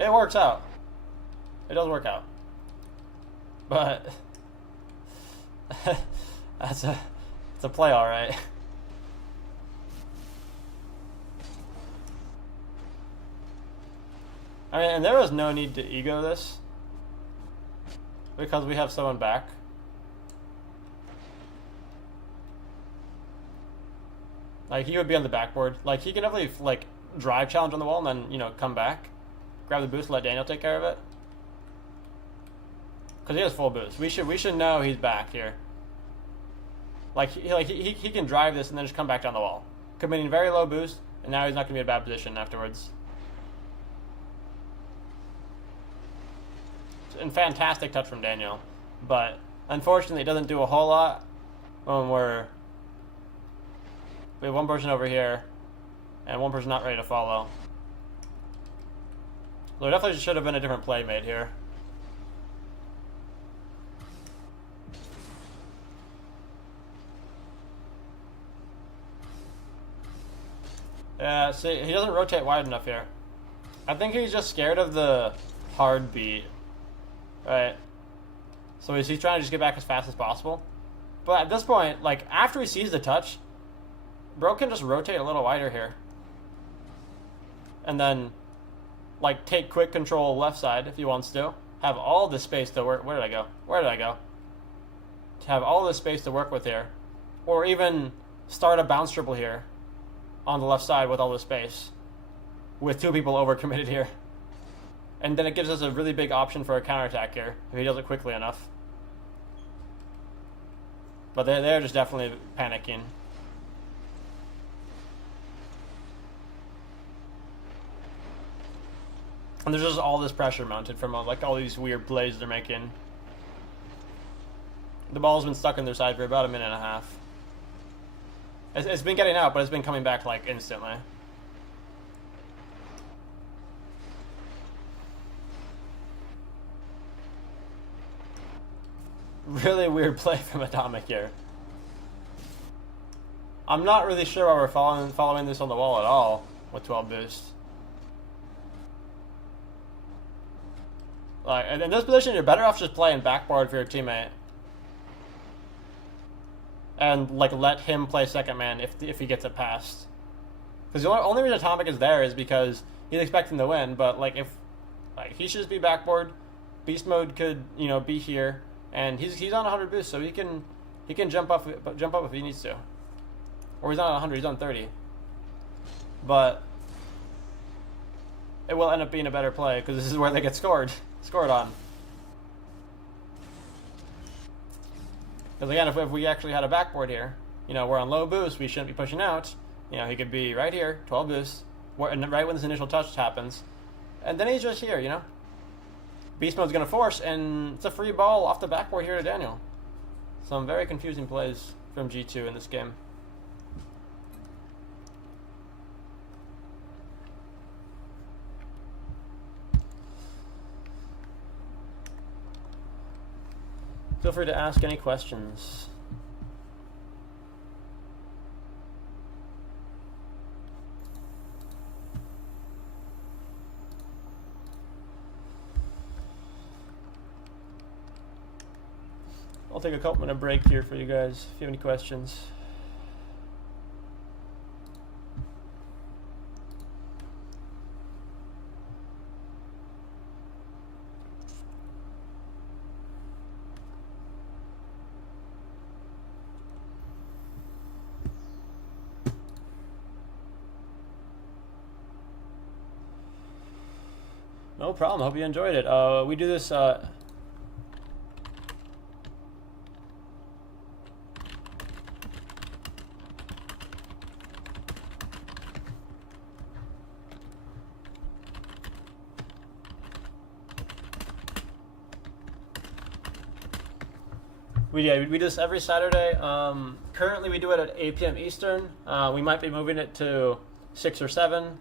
It works out. It does work out. But it's a play, all right. I mean, and there was no need to ego this. Because we have someone back. Like, he would be on the backboard. Like, he can definitely, like, drive challenge on the wall and then, you know, come back. Grab the boost, let Daniel take care of it. Because he has full boost. We should know he's back here. Like, he can drive this and then just come back down the wall. Committing very low boost, and now he's not going to be in a bad position afterwards. And fantastic touch from Daniel, but unfortunately it doesn't do a whole lot when we have one person over here and one person not ready to follow. There definitely should have been a different play made here. Yeah, see, he doesn't rotate wide enough here. I think he's just scared of the hard beat. Right. So he's trying to just get back as fast as possible. But at this point, like, after he sees the touch, bro can just rotate a little wider here. And then, like, take quick control left side if he wants to. Have all the space to work. Where did I go? Where did I go? To have all the space to work with here. Or even start a bounce dribble here on the left side with all the space. With two people overcommitted here. And then it gives us a really big option for a counterattack here, if he does it quickly enough. But they're just definitely panicking. And there's just all this pressure mounted from like all these weird plays they're making. The ball's been stuck on their side for about a minute and a half. It's been getting out, but it's been coming back like instantly. Really weird play from Atomic here. I'm not really sure why we're following this on the wall at all with 12 boost. Like, in this position, you're better off just playing backboard for your teammate. And, like, let him play second man if he gets it past. Because the only reason Atomic is there is because he's expecting to win, but, like, if he should just be backboard, beast mode could, you know, be here. And he's on 100 boost, so he can jump up if he needs to. Or he's not on 100, he's on 30. But it will end up being a better play because this is where they get scored on. Because again, if we actually had a backboard here, you know, we're on low boost, we shouldn't be pushing out. You know, he could be right here, 12 boost, right when this initial touch happens, and then he's just here, you know. Beast Mode's going to force, and it's a free ball off the backboard here to Daniel. Some very confusing plays from G2 in this game. Feel free to ask any questions. I'll take a couple minute break here for you guys if you have any questions. No problem. Hope you enjoyed it. We do this. We do this every Saturday. Currently, we do it at 8 p.m. Eastern. We might be moving it to 6 or 7.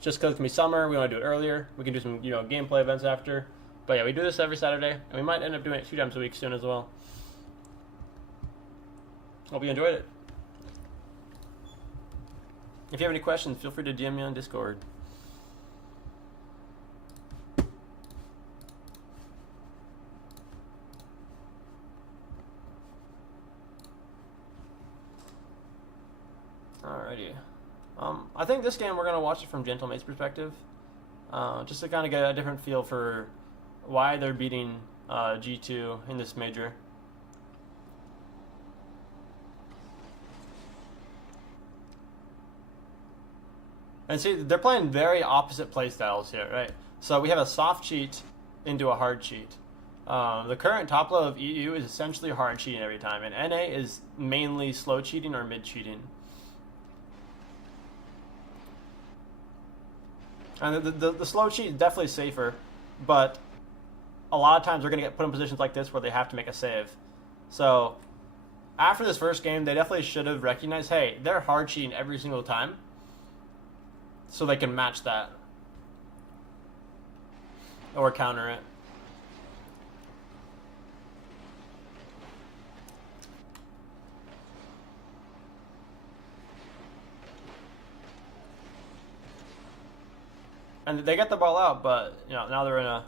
Just because it's gonna be summer, we want to do it earlier. We can do some, gameplay events after. But yeah, we do this every Saturday, and we might end up doing it 2 times a week soon as well. Hope you enjoyed it. If you have any questions, feel free to DM me on Discord. Alrighty. I think this game we're going to watch it from Gentlemate's perspective, just to kind of get a different feel for why they're beating G2 in this major. And see, they're playing very opposite playstyles here, right? So we have a soft cheat into a hard cheat. The current top low of EU is essentially hard cheating every time, and NA is mainly slow cheating or mid cheating. And the slow cheat is definitely safer, but a lot of times they're going to get put in positions like this where they have to make a save. So after this first game, they definitely should have recognized, hey, they're hard cheating every single time, so they can match that or counter it. And they get the ball out, but now they're in a.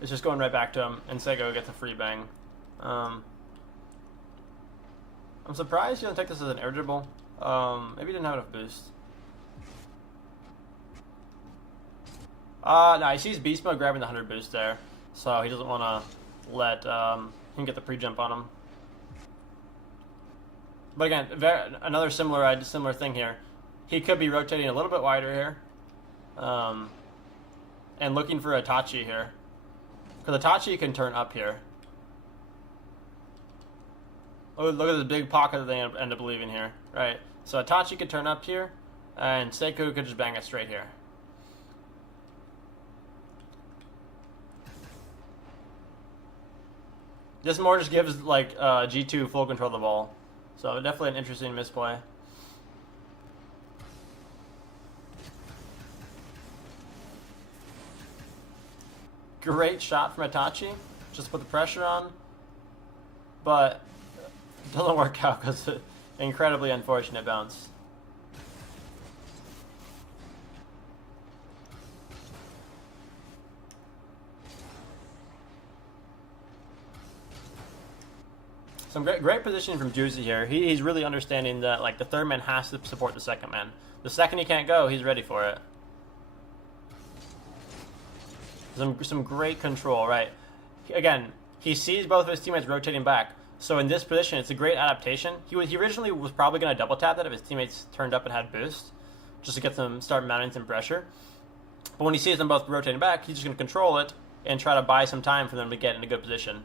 It's just going right back to him, and Sego gets a free bang. I'm surprised he doesn't take this as an air dribble. Maybe he didn't have enough boost. No, he sees Beast Mode grabbing the 100 boost there, so he doesn't want to let him get the pre-jump on him. But again, another similar thing here. He could be rotating a little bit wider here. And looking for Itachi here. Because Itachi can turn up here. Oh, look at the big pocket that they end up leaving here. Right. So Itachi could turn up here, and Seiko could just bang it straight here. This more just gives G2 full control of the ball. So definitely an interesting misplay. Great shot from Itachi, just put the pressure on, but it doesn't work out because of an incredibly unfortunate bounce. Some great positioning from Juicy here. He's really understanding that the third man has to support the second man. The second he can't go, he's ready for it. Some great control, right? Again, he sees both of his teammates rotating back. So in this position, it's a great adaptation. He originally was probably going to double tap that if his teammates turned up and had boost, just to get them start mounting some pressure. But when he sees them both rotating back, he's just going to control it and try to buy some time for them to get in a good position.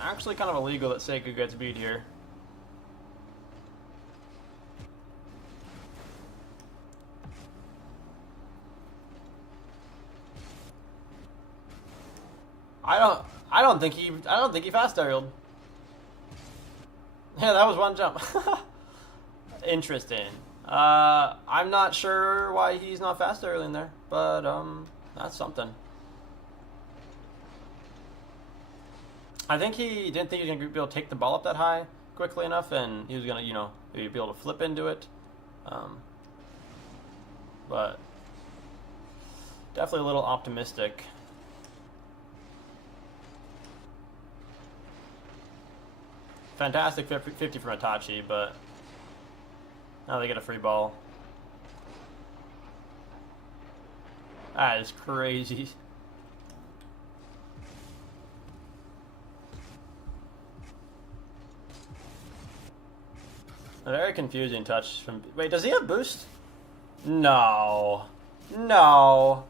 actually kind of illegal that Seiko gets beat here. I don't think he fast aerialed. Yeah, that was one jump. Interesting. I'm not sure why he's not fast aerialing there, but that's something. I think he didn't think he was gonna be able to take the ball up that high quickly enough, and he was gonna, you know, maybe be able to flip into it. But definitely a little optimistic. Fantastic 50 from Itachi, but now they get a free ball. That is crazy. A very confusing touch from... Wait, does he have boost? No. No.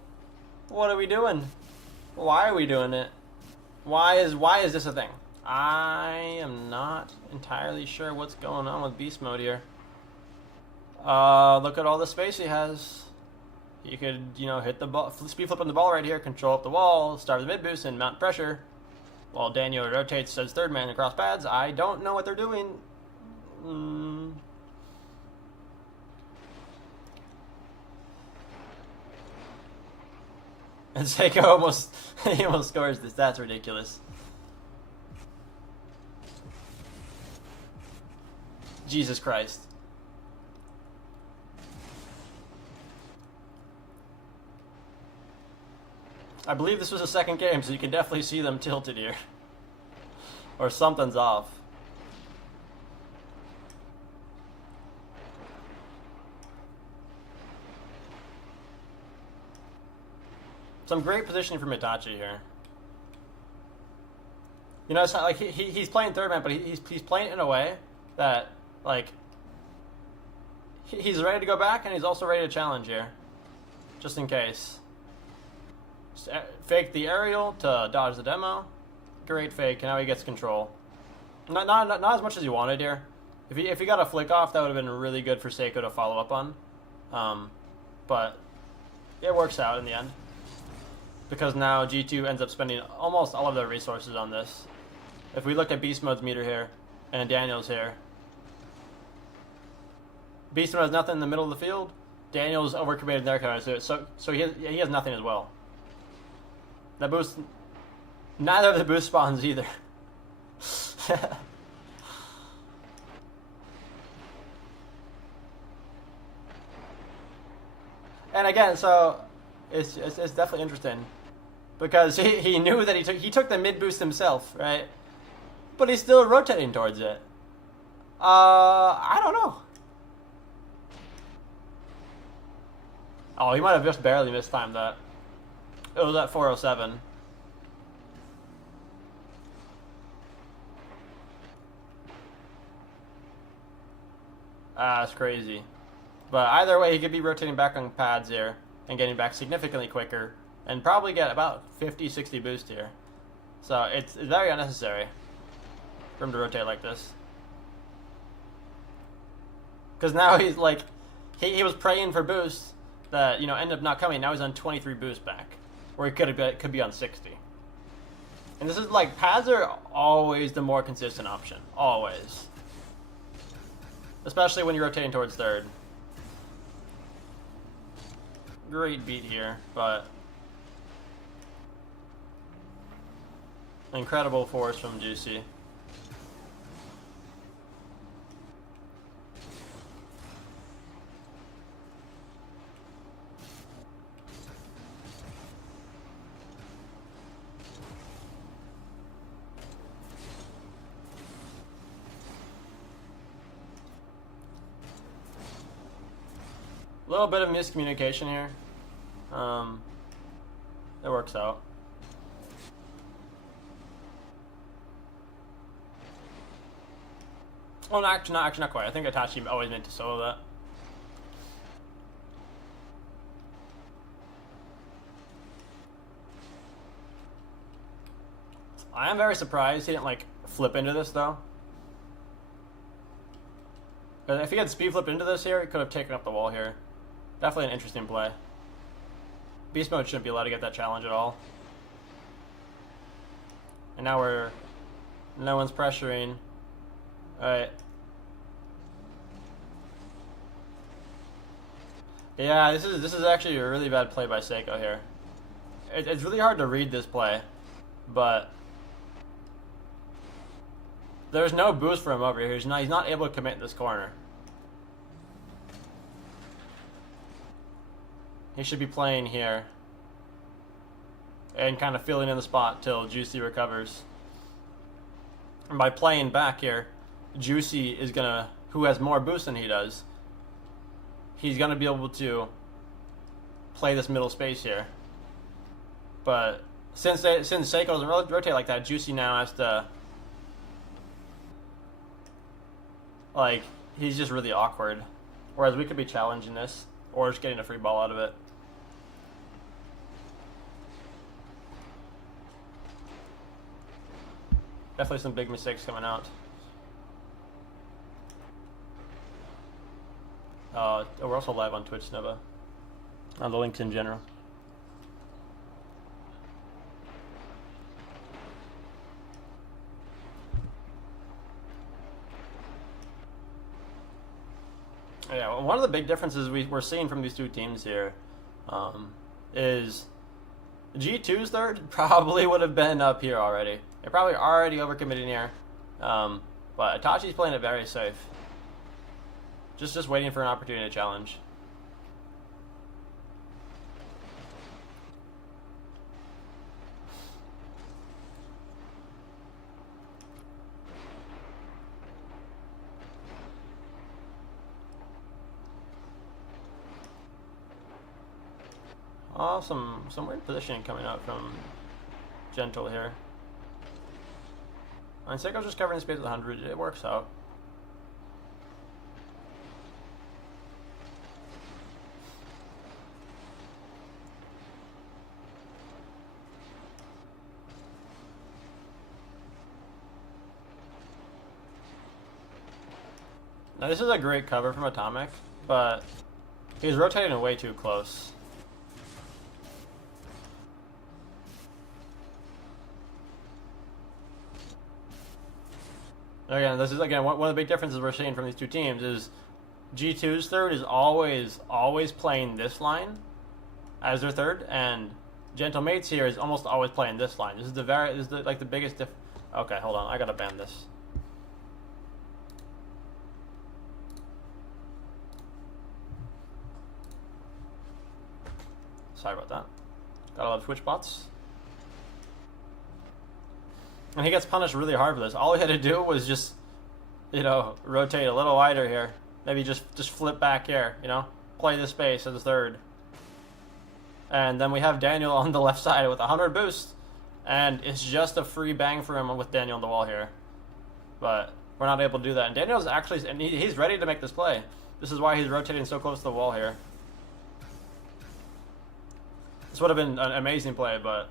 What are we doing? Why are we doing it? Why is this a thing? I am not entirely sure what's going on with beast mode here. Look at all the space he has. He could, you know, hit the ball, speed flip on the ball right here, control up the wall, start with mid boost, and mount pressure. While Daniel rotates as third man across pads. I don't know what they're doing. And Seiko almost scores this. That's ridiculous. Jesus Christ. I believe this was a second game, so you can definitely see them tilted here. Or something's off. Some great positioning from Itachi here. You know, it's not like he's playing third man, but he's playing it in a way that, like, he's ready to go back, and he's also ready to challenge here, just in case. Just fake the aerial to dodge the demo. Great fake. Now he gets control. Not as much as he wanted here. If he got a flick off, that would have been really good for Seiko to follow up on. But it works out in the end, because now G2 ends up spending almost all of their resources on this. If we look at Beast Mode's meter here, and Daniel's here, Beast Mode has nothing in the middle of the field. Daniel's overcommitted their counters, so he has nothing as well. That boost, neither of the boost spawns either. And again, so it's definitely interesting, because he knew that he took the mid boost himself, right? But he's still rotating towards it. I don't know. Oh, he might have just barely mistimed that. It was at 407. That's crazy. But either way, he could be rotating back on pads here and getting back significantly quicker, and probably get about 50-60 boost here. So it's very unnecessary for him to rotate like this. Because now he's like, he was praying for boost that, you know, ended up not coming. Now he's on 23 boost back, where he could be on 60. And this is like, pads are always the more consistent option, always. Especially when you're rotating towards third. Great beat here, but incredible force from Juicy. A little bit of miscommunication here. It works out. Oh, no, actually not quite. I think Itachi always meant to solo that. I am very surprised he didn't, like, flip into this though. If he had speed flipped into this here, he could have taken up the wall here. Definitely an interesting play. Beast mode shouldn't be allowed to get that challenge at all. And now no one's pressuring. Alright. Yeah, this is actually a really bad play by Seiko here. It's really hard to read this play, but there's no boost for him over here. He's not able to commit in this corner. He should be playing here and kind of filling in the spot till Juicy recovers. And by playing back here, Juicy is gonna, who has more boost than he does, he's gonna be able to play this middle space here. But since Seiko doesn't rotate like that, Juicy now has to, like, he's just really awkward. Whereas we could be challenging this or just getting a free ball out of it. Definitely some big mistakes coming out. We're also live on Twitch, Nova. On the links in general. Yeah, one of the big differences we're seeing from these two teams here is G2's third probably would have been up here already. They're probably already overcommitting here. But Itachi's playing it very safe. Just waiting for an opportunity to challenge. Oh, some weird positioning coming out from Gentle here. And Seiko's just covering the space with 100. It works out. Now this is a great cover from Atomic, but he's rotating way too close. Again, this is one of the big differences we're seeing from these two teams is G2's third is always playing this line as their third, and Gentle Mates here is almost always playing this line. This is the biggest diff. Okay, hold on, I gotta ban this. Sorry about that. Got a lot of Twitch bots. And he gets punished really hard for this. All he had to do was just, rotate a little wider here. Maybe just flip back here, play the space as a third. And then we have Daniel on the left side with 100 boost. And it's just a free bang for him with Daniel on the wall here. But we're not able to do that. And Daniel's actually, and he's ready to make this play. This is why he's rotating so close to the wall here. This would have been an amazing play, but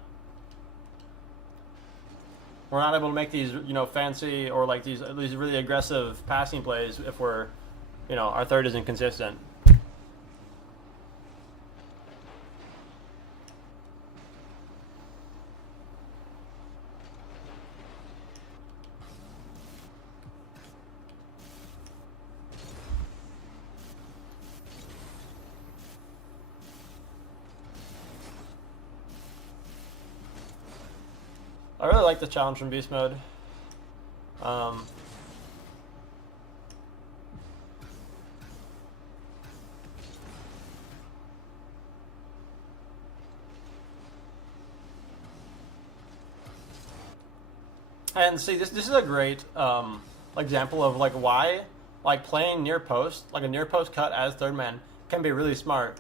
we're not able to make these, fancy or like these really aggressive passing plays if we're, our third isn't consistent. I really like the challenge from Beast Mode. And see, this is a great example of why playing near post, like a near post cut as third man, can be really smart.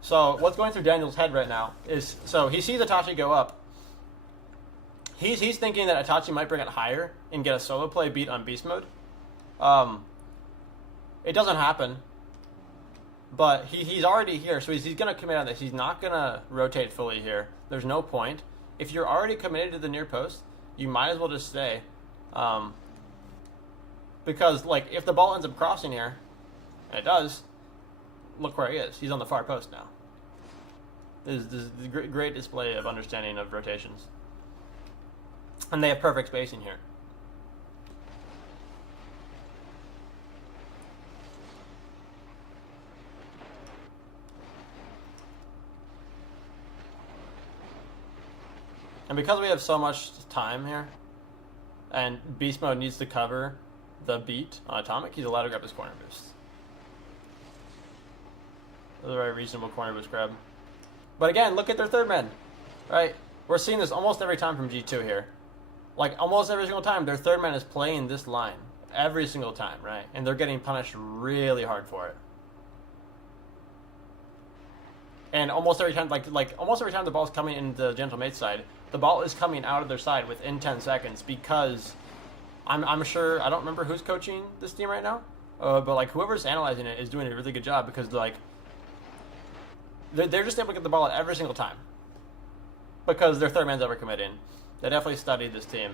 So what's going through Daniel's head right now is, so he sees Itachi go up. He's thinking that Itachi might bring it higher and get a solo play beat on Beast Mode. It doesn't happen, but he's already here, so he's going to commit on this. He's not going to rotate fully here. There's no point. If you're already committed to the near post, you might as well just stay. Because, like, if the ball ends up crossing here, and it does, look where he is. He's on the far post now. This is a great display of understanding of rotations. And they have perfect spacing here. And because we have so much time here, and Beast Mode needs to cover the beat on Atomic, he's allowed to grab his corner boost. That was a very reasonable corner boost grab. But again, look at their third man, right? We're seeing this almost every time from G2 here. Like, almost every single time, their third man is playing this line. Every single time, right? And they're getting punished really hard for it. And almost every time, almost every time the ball's coming in the Gentle Mate side, the ball is coming out of their side within 10 seconds because I'm sure, I don't remember who's coaching this team right now, but like whoever's analyzing it is doing a really good job because like they're just able to get the ball at every single time because their third man's ever committing. They definitely studied this team.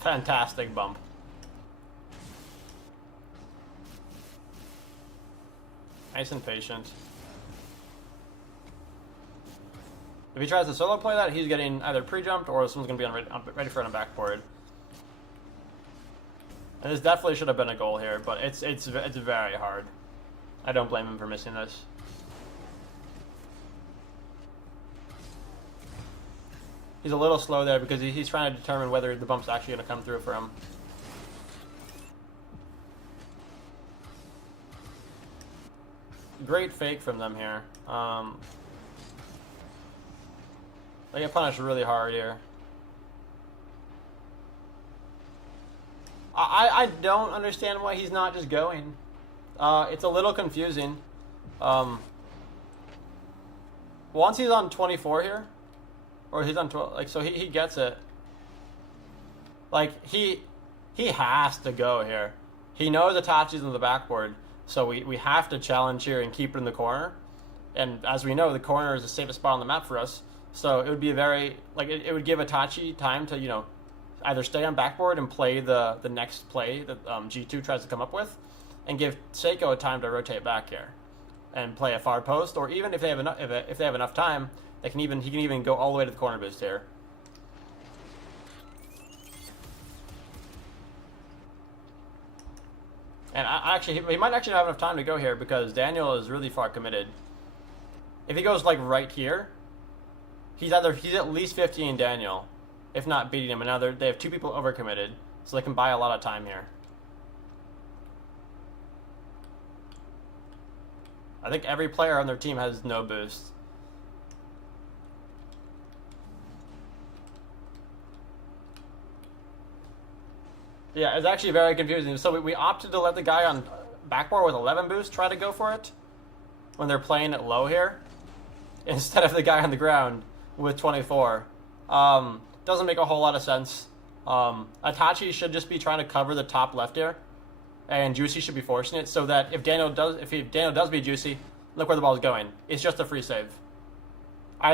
Fantastic bump. Nice and patient. If he tries to solo play that, he's getting either pre-jumped or someone's going to be ready for it on backboard. And this definitely should have been a goal here, but it's very hard. I don't blame him for missing this. He's a little slow there because he's trying to determine whether the bump's actually going to come through for him. Great fake from them here. They get punished really hard here. I don't understand why he's not just going. It's a little confusing. Once he's on 24 here, or he's on 12, like, so he gets it. Like, he has to go here. He knows Itachi's on the backboard, so we have to challenge here and keep it in the corner. And as we know, the corner is the safest spot on the map for us. So it would be a very, like, it would give Itachi time to, you know, either stay on backboard and play the next play that G2 tries to come up with, and give Seiko a time to rotate back here and play a far post, or even if they have enough, if they have enough time, he can even go all the way to the corner boost here. And he might actually have enough time to go here because Daniel is really far committed. If he goes like right here, he's at least 15 Daniel, if not beating him. And now they have two people overcommitted, so they can buy a lot of time here. I think every player on their team has no boost. Yeah, it's actually very confusing. So we opted to let the guy on backboard with 11 boost try to go for it when they're playing it low here, instead of the guy on the ground with 24. Doesn't make a whole lot of sense. Itachi should just be trying to cover the top left here, and Juicy should be forcing it so that if Daniel does beat Juicy, look where the ball's going. It's just a free save.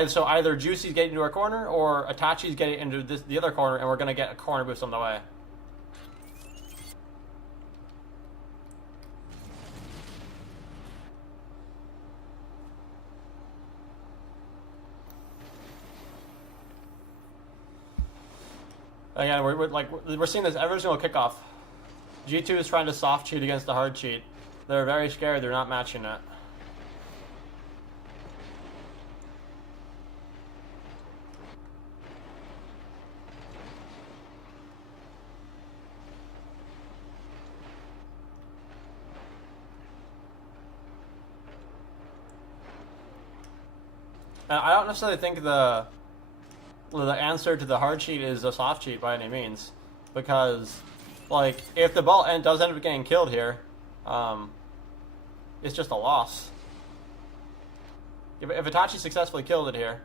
So either Juicy's getting into our corner or Itachi's getting into the other corner, and we're going to get a corner boost on the way. Again, we're seeing this every single kickoff. G2 is trying to soft cheat against the hard cheat. They're very scared. They're not matching it. And I don't necessarily think the answer to the hard cheat is a soft cheat by any means, because, like, if the ball does end up getting killed here, it's just a loss. If Itachi successfully killed it here,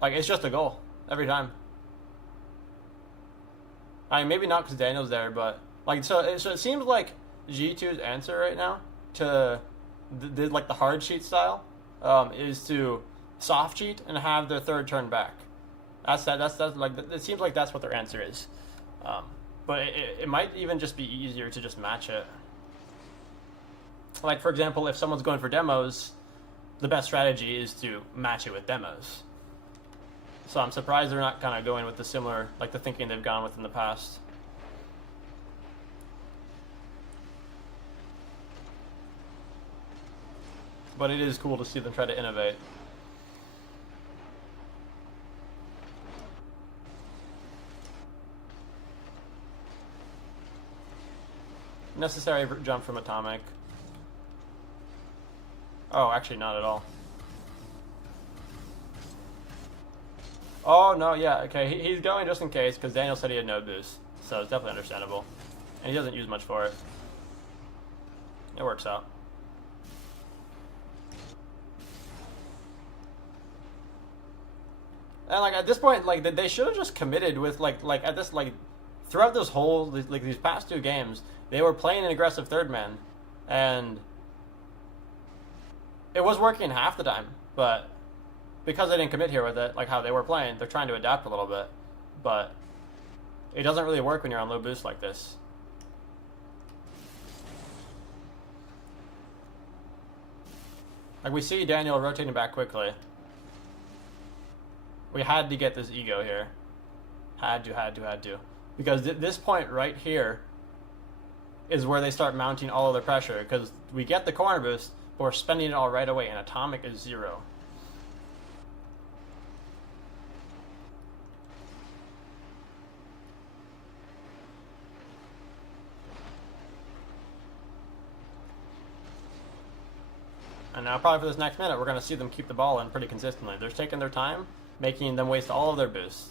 like, it's just a goal every time. I mean, maybe not because Daniel's there, but Like so it seems like G2's answer right now to like the hard cheat style is to soft cheat and have their third turn back. That's like it seems like that's what their answer is. But it might even just be easier to just match it. Like for example, if someone's going for demos, the best strategy is to match it with demos. So I'm surprised they're not kind of going with the similar, like the thinking they've gone with in the past. But it is cool to see them try to innovate. Necessary jump from Atomic. Oh, actually not at all. Oh, no, yeah, okay. He's going just in case, because Daniel said he had no boost. So it's definitely understandable. And he doesn't use much for it. It works out. And, like, at this point, like, they should have just committed with, like, at this, like, throughout this whole, like, these past two games, they were playing an aggressive third man. And it was working half the time, but because they didn't commit here with it, like how they were playing, they're trying to adapt a little bit. But it doesn't really work when you're on low boost like this. Like, we see Daniel rotating back quickly. We had to get this ego here. Had to. Because this point right here is where they start mounting all of their pressure. Because we get the corner boost, but we're spending it all right away, and Atomic is 0. And now probably for this next minute, we're going to see them keep the ball in pretty consistently. They're taking their time, making them waste all of their boosts.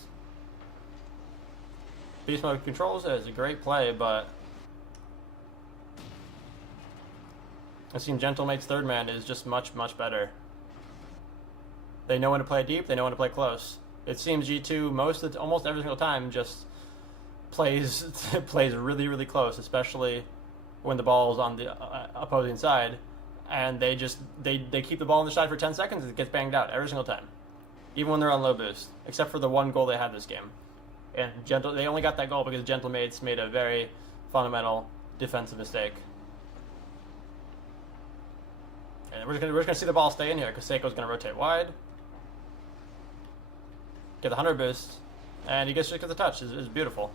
Beast Mode controls is a great play, but I seem Gentlemate's third man is just much, much better. They know when to play deep, they know when to play close. It seems G2 almost every single time just plays really, really close, especially when the ball's on the opposing side. And they keep the ball on the side for 10 seconds and it gets banged out every single time. Even when they're on low boost. Except for the one goal they had this game. And they only got that goal because Gentlemates made a very fundamental defensive mistake. And we're just gonna see the ball stay in here because Seiko's gonna rotate wide. Get the 100 boost. And he gets the touch. It's beautiful.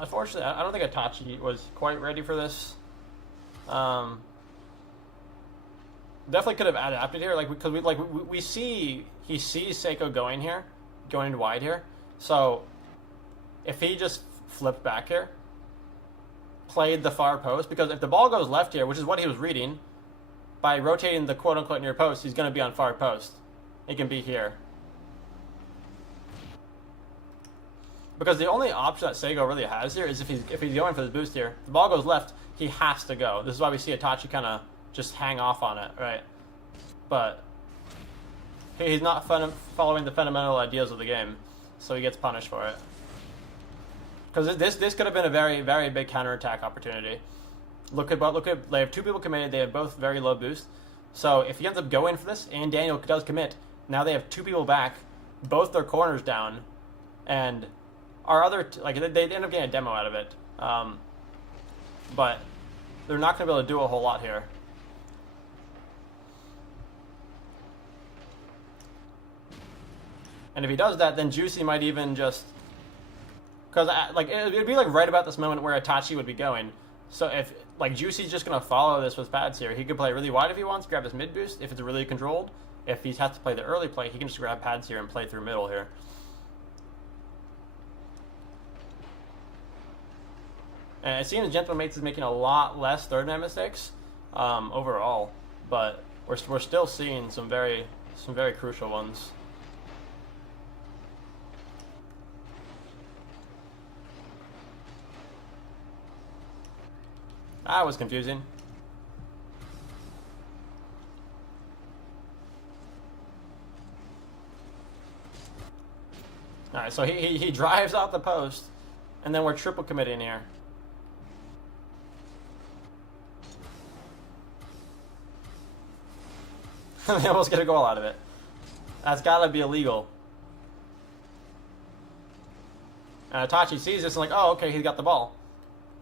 Unfortunately, I don't think Itachi was quite ready for this. Definitely could have adapted here, like because we see he sees Seiko going wide here. So if he just flipped back here, played the far post, because if the ball goes left here, which is what he was reading, by rotating the quote unquote near post, he's going to be on far post. It can be here. Because the only option that Seigo really has here is if he's going for the boost here, if the ball goes left, he has to go. This is why we see Itachi kind of just hang off on it, right? But he's not following the fundamental ideas of the game, so he gets punished for it. Because this could have been a very, very big counterattack opportunity. Look at they have two people committed. They have both very low boost. So if he ends up going for this, and Daniel does commit, now they have two people back, both their corners down, and our other they end up getting a demo out of it. But they're not going to be able to do a whole lot here. And if he does that, then Juicy might even just... Because it'd be like right about this moment where Itachi would be going. So if Juicy's just going to follow this with pads here, he could play really wide if he wants, grab his mid boost if it's really controlled. If he has to play the early play, he can just grab pads here and play through middle here. And it seems Gentlemates is making a lot less third man mistakes overall, but we're still seeing some very crucial ones. That was confusing. Alright, so he drives out the post, and then we're triple committing here. They almost get a goal out of it. That's gotta be illegal. And Itachi sees this and like, oh, okay, he's got the ball.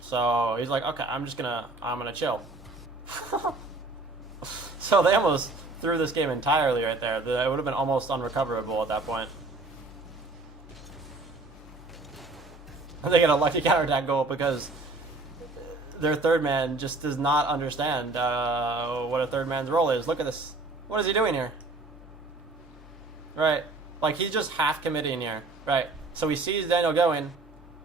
So he's like, okay, I'm gonna chill. So they almost threw this game entirely right there. It would have been almost unrecoverable at that point. And they get a lucky counterattack goal because their third man just does not understand what a third man's role is. Look at this. What is he doing here? Right. Like, he's just half committing here. Right. So he sees Daniel going,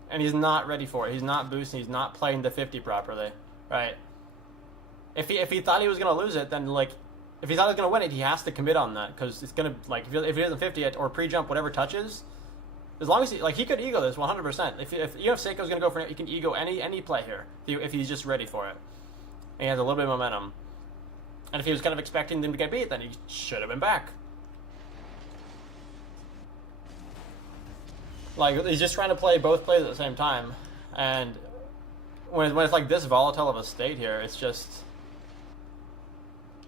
and he's not ready for it. He's not boosting. He's not playing the 50 properly. Right. If he thought he was going to lose it, then, like, if he thought he was going to win it, he has to commit on that. Because it's going to, like, if he doesn't 50 it or pre-jump whatever touches, as long as he could ego this 100%. Even if Seiko's going to go for it, he can ego any play here if he's just ready for it. And he has a little bit of momentum. And if he was kind of expecting them to get beat, then he should have been back. Like, he's just trying to play both plays at the same time. And when it's like this volatile of a state here, it's just...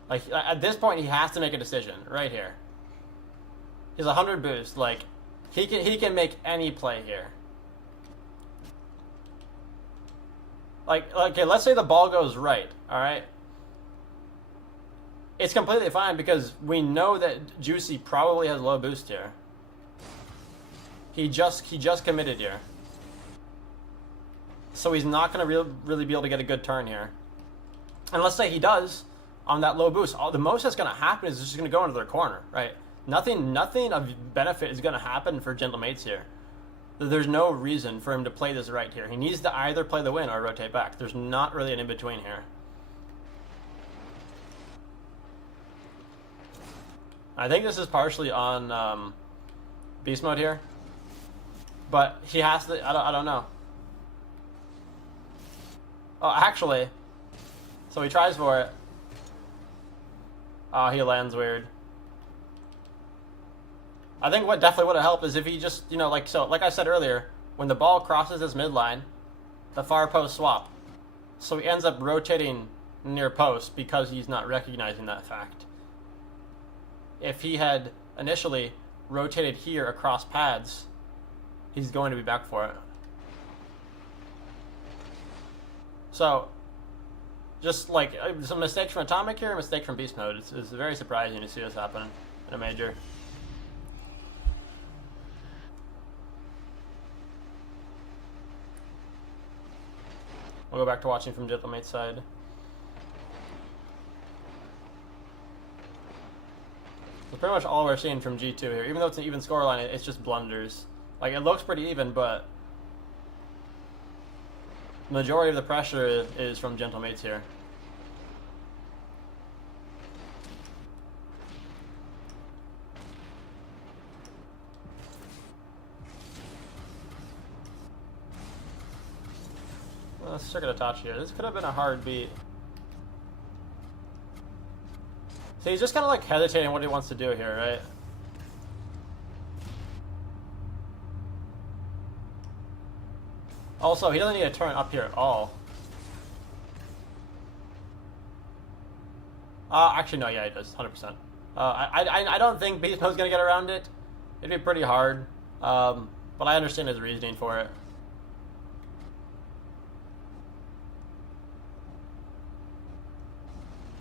Like, at this point, he has to make a decision right here. He's 100 boost. Like, he can make any play here. Like, okay, let's say the ball goes right, all right? It's completely fine because we know that Juicy probably has low boost here. He just committed here. So he's not going to really be able to get a good turn here. And let's say he does on that low boost. The most that's going to happen is it's just going to go into their corner, right? Nothing of benefit is going to happen for Gentle Mates here. There's no reason for him to play this right here. He needs to either play the win or rotate back. There's not really an in-between here. I think this is partially on beast mode here, but he has to. I don't know. Oh, actually, so he tries for it. Oh, he lands weird. I think what definitely would have helped is if he just, like I said earlier, when the ball crosses his midline, the far post swap. So he ends up rotating near post because he's not recognizing that fact. If he had initially rotated here across pads, he's going to be back for it. So, just like some mistakes from Atomic here, a mistake from Beast Mode. It's very surprising to see this happen in a major. We'll go back to watching from Gentle Mate's side. That's pretty much all we're seeing from G2 here. Even though it's an even scoreline, it's just blunders. Like, it looks pretty even, but the majority of the pressure is from Gentle Mates here. Well, let's check it a touch here. This could have been a hard beat. So he's just kind of like hesitating what he wants to do here, right? Also, he doesn't need to turn up here at all. Actually, no, yeah, he does, 100%. I don't think Beast Mode's going to get around it. It'd be pretty hard, but I understand his reasoning for it.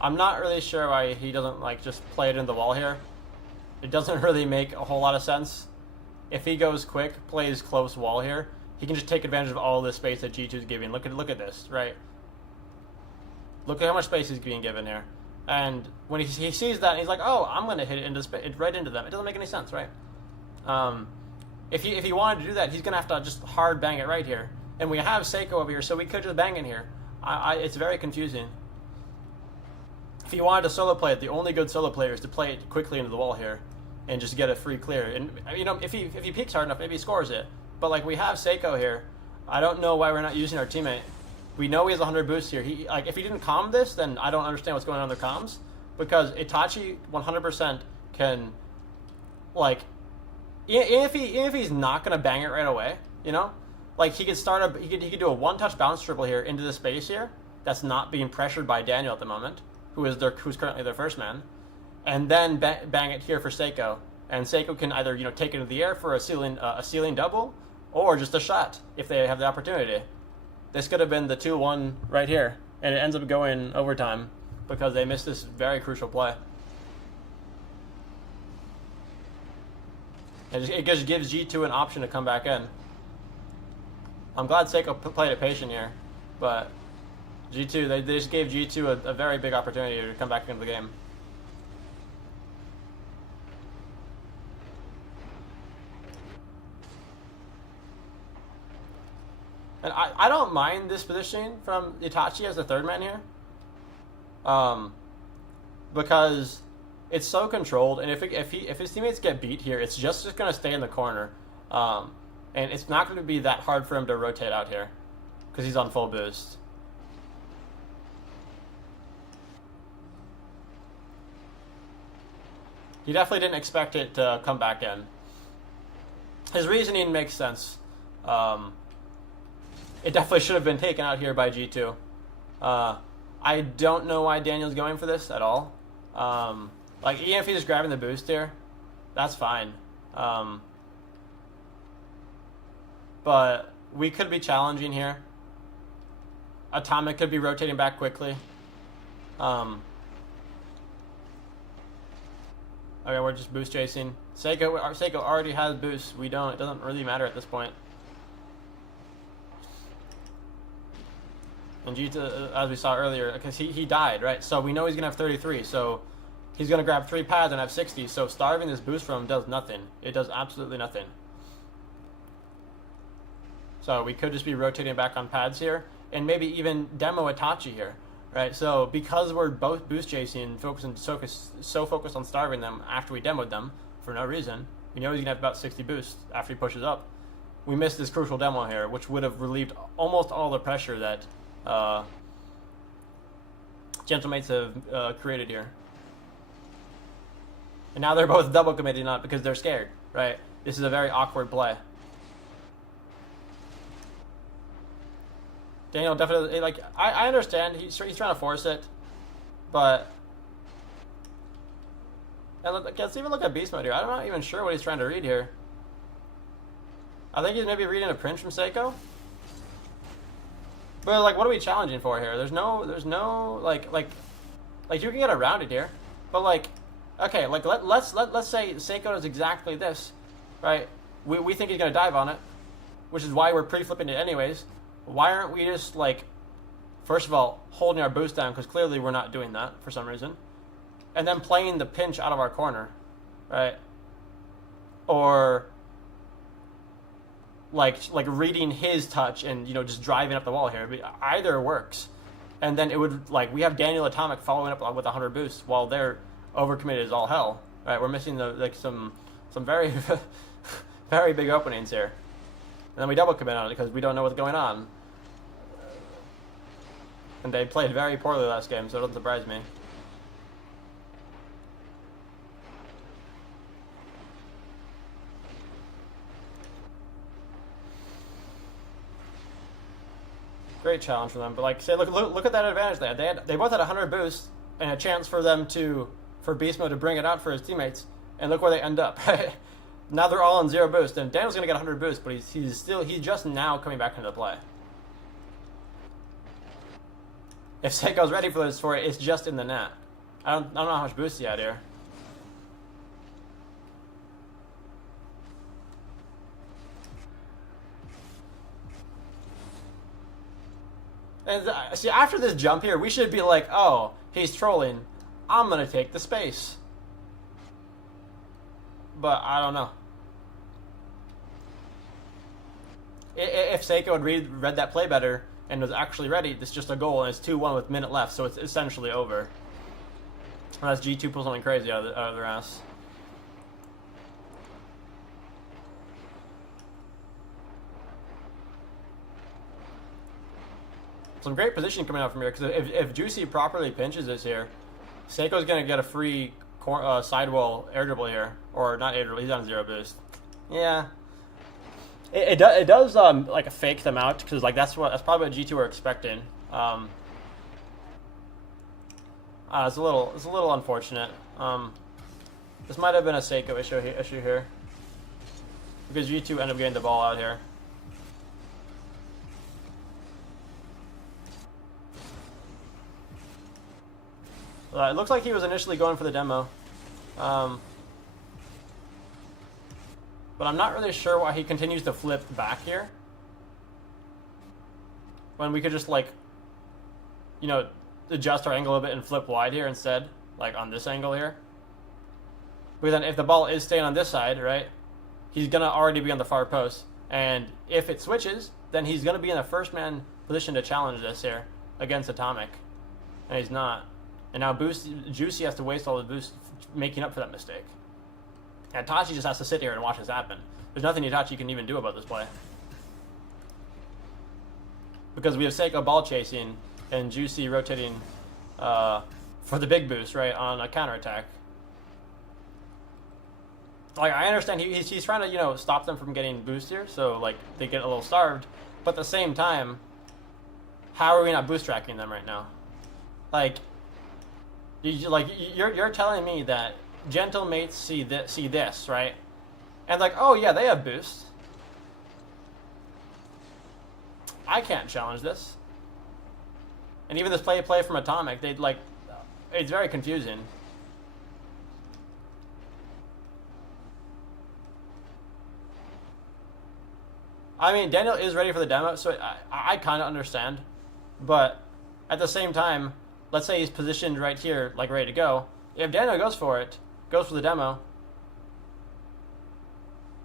I'm not really sure why he doesn't just play it in the wall here. It doesn't really make a whole lot of sense. If he goes quick, plays close wall here, he can just take advantage of all this space that G2 is giving. Look at this, right? Look at how much space he's being given here. And when he sees that, he's like, oh, I'm going to hit it into right into them. It doesn't make any sense, right? If he wanted to do that, he's going to have to just hard bang it right here. And we have Seiko over here, so we could just bang in here. It's very confusing. If he wanted to solo play it, the only good solo player is to play it quickly into the wall here and just get a free clear. And if he peeks hard enough, maybe he scores it. But we have Seiko here. I don't know why we're not using our teammate. We know he has 100 boosts here. If he didn't calm this, then I don't understand what's going on in their comms, because Itachi 100% can even if he's not gonna bang it right away, you know, like he could do a one-touch bounce triple here into the space here. That's not being pressured by Daniel at the moment, who's currently their first man, and then bang it here for Seiko, and Seiko can either take it into the air for a ceiling double, or just a shot if they have the opportunity. This could have been the 2-1 right here, and it ends up going overtime because they missed this very crucial play. It just gives G2 an option to come back in. I'm glad Seiko played it patient here, but G2, they just gave G2 a very big opportunity to come back into the game. And I don't mind this positioning from Itachi as the third man here, because it's so controlled, and if his teammates get beat here, it's just going to stay in the corner, and it's not going to be that hard for him to rotate out here, because he's on full boost. He definitely didn't expect it to come back in. His reasoning makes sense. It definitely should have been taken out here by G2. I don't know why Daniel's going for this at all. Like, even if he's just grabbing the boost here, that's fine. But we could be challenging here. Atomic could be rotating back quickly. Okay, we're just boost chasing. Seiko already has boost. We don't. It doesn't really matter at this point. And G2, as we saw earlier, because he died, right? So we know he's going to have 33. So he's going to grab 3 pads and have 60. So starving this boost from him does nothing. It does absolutely nothing. So we could just be rotating back on pads here. And maybe even demo Itachi here, right? So because we're both boost chasing and so focused on starving them after we demoed them for no reason, we know he's going to have about 60 boosts after he pushes up. We missed this crucial demo here, which would have relieved almost all the pressure that Gentlemates have created here. And now they're both double committing on it because they're scared, right? This is a very awkward play. Daniel definitely, like, I understand he's trying to force it, but and let's even look at beast mode here. I'm not even sure what he's trying to read here. I think he's maybe reading a print from Seiko. But like, what are we challenging for here? There's no like you can get around it here, but like, okay, like let's say Seiko does exactly this, right? We think he's gonna dive on it, which is why we're pre-flipping it anyways. Why aren't we just, like, first of all, holding our boost down, because clearly we're not doing that for some reason, and then playing the pinch out of our corner, right? Or like reading his touch and just driving up the wall here. Either works, and then it would, like, we have Daniel Atomic following up with 100 boosts while they're overcommitted as all hell, right? We're missing some very very big openings here. And then we double commit on it because we don't know what's going on. And they played very poorly last game, so it doesn't surprise me. Great challenge for them, but like, say, look at that advantage they had. They both had 100 boosts and a chance for them for Beast Mode to bring it out for his teammates, and look where they end up. Now they're all on 0 boost, and Daniel's gonna get 100 boosts, but he's just now coming back into the play. If Seiko's ready for this it's just in the net. I don't know how much boost he had here. And see, after this jump here, we should be like, oh, he's trolling. I'm gonna take the space. But I don't know. If Seiko had read that play better and was actually ready, it's just a goal, and it's 2-1 with a minute left, so it's essentially over. Unless G2 pulls something crazy out of their ass. Some great position coming out from here, because if Juicy properly pinches this here, Seiko's going to get a free sidewall air dribble here. Or not air dribble, he's on 0 boost. Yeah. It does like fake them out because like that's probably what G2 were expecting. It's a little unfortunate. This might have been a Seiko issue here because G2 ended up getting the ball out here. It looks like he was initially going for the demo. But I'm not really sure why he continues to flip back here. When we could just, like, you know, adjust our angle a bit and flip wide here instead. Like, on this angle here. Because then if the ball is staying on this side, right, he's going to already be on the far post. And if it switches, then he's going to be in a first-man position to challenge this here against Atomic. And he's not. And now Juicy has to waste all the boost making up for that mistake. And Itachi just has to sit here and watch this happen. There's nothing Itachi can even do about this play. Because we have Seiko ball chasing and Juicy rotating for the big boost, right, on a counterattack. Like, I understand he's trying to, you know, stop them from getting boost here, so, like, they get a little starved. But at the same time, how are we not boost tracking them right now? Like, you're telling me that gentle mates see this, right? And like, oh yeah, they have boost. I can't challenge this. And even this play from Atomic, they'd like, it's very confusing. I mean, Daniel is ready for the demo, so I kind of understand. But at the same time, let's say he's positioned right here, like ready to go. If Daniel goes for the demo,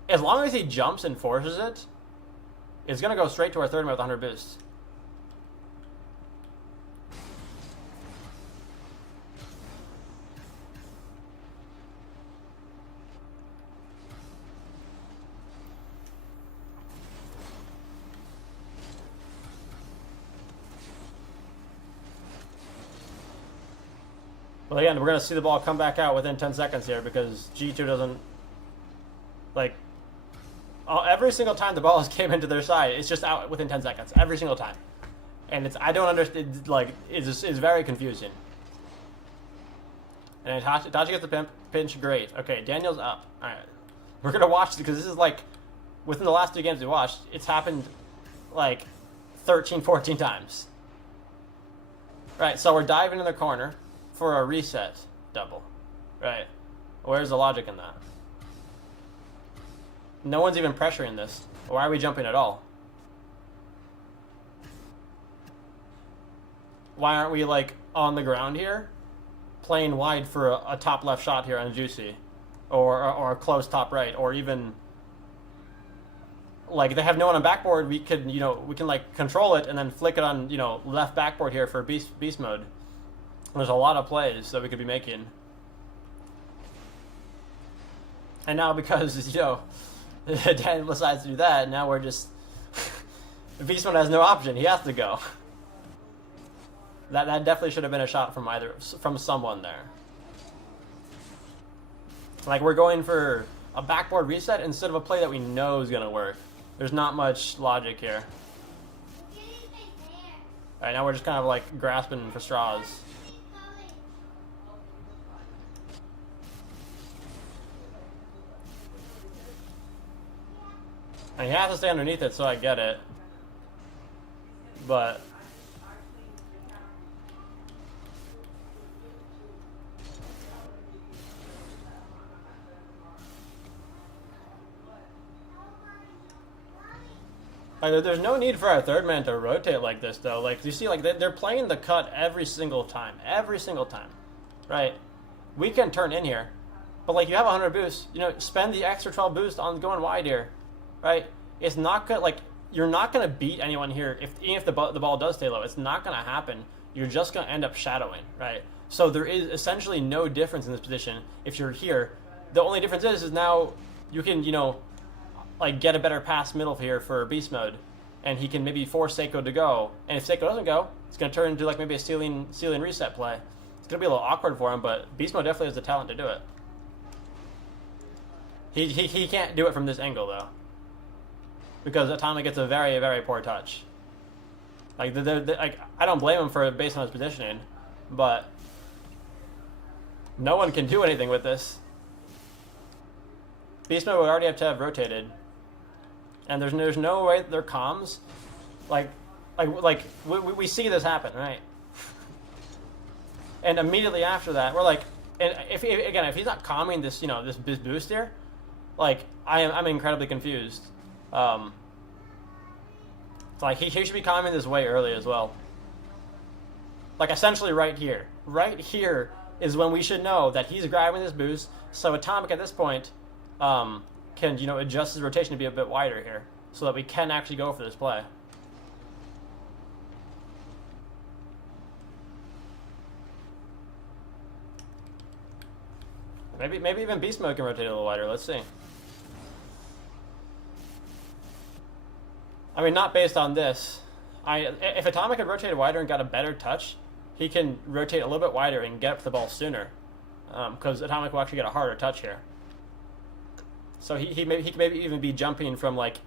as long as he jumps and forces it, it's going to go straight to our third man with 100 boost. Well, again, we're going to see the ball come back out within 10 seconds here because G2 doesn't, like, every single time the ball came into their side, it's just out within 10 seconds. Every single time. And I don't understand, like, it's very confusing. And Itachi gets the pinch, great. Okay, Daniel's up. All right. We're going to watch it because this is, like, within the last 2 games we watched, it's happened, like, 13, 14 times. Right, so we're diving in the corner for a reset double, right? Where's the logic in that? No one's even pressuring this. Why are we jumping at all? Why aren't we, like, on the ground here, playing wide for a top left shot here on Juicy, or a close top right, or even, like, they have no one on backboard. We can like control it and then flick it on, you know, left backboard here for beast mode. There's a lot of plays that we could be making. And now because, you know, Daniel decides to do that, now we're just... Beast Mode has no option. He has to go. That definitely should have been a shot from someone there. Like, we're going for a backboard reset instead of a play that we know is going to work. There's not much logic here. Alright, now we're just kind of, like, grasping for straws. And you have to stay underneath it, so I get it. But... like, there's no need for our third man to rotate like this, though. Like, you see, like, they're playing the cut every single time. Every single time. Right? We can turn in here. But, like, you have 100 boost. You know, spend the extra 12 boost on going wide here. Right? It's not gonna, like, you're not gonna beat anyone here even if the ball does stay low. It's not gonna happen. You're just gonna end up shadowing, right? So there is essentially no difference in this position if you're here. The only difference is now you can, you know, like, get a better pass middle here for beast mode, and he can maybe force Seiko to go. And if Seiko doesn't go, it's gonna turn into, like, maybe a ceiling reset play. It's gonna be a little awkward for him, but beast mode definitely has the talent to do it. He can't do it from this angle though, because Atomic gets a very, very poor touch. Like like I don't blame him for it based on his positioning, but no one can do anything with this. Beast Mode would already have to have rotated, and there's no way their comms, like we see this happen, right? And immediately after that, we're like, and if he's not calming this, you know, this boost here, like I'm incredibly confused. Like he should be calming this way early as well. Like essentially right here is when we should know that he's grabbing this boost. So Atomic at this point can, you know, adjust his rotation to be a bit wider here, so that we can actually go for this play. Maybe even Beast Mode can rotate a little wider. Let's see. I mean, not based on this. If Atomic had rotated wider and got a better touch, he can rotate a little bit wider and get up to the ball sooner, because Atomic will actually get a harder touch here. So he can maybe even be jumping from like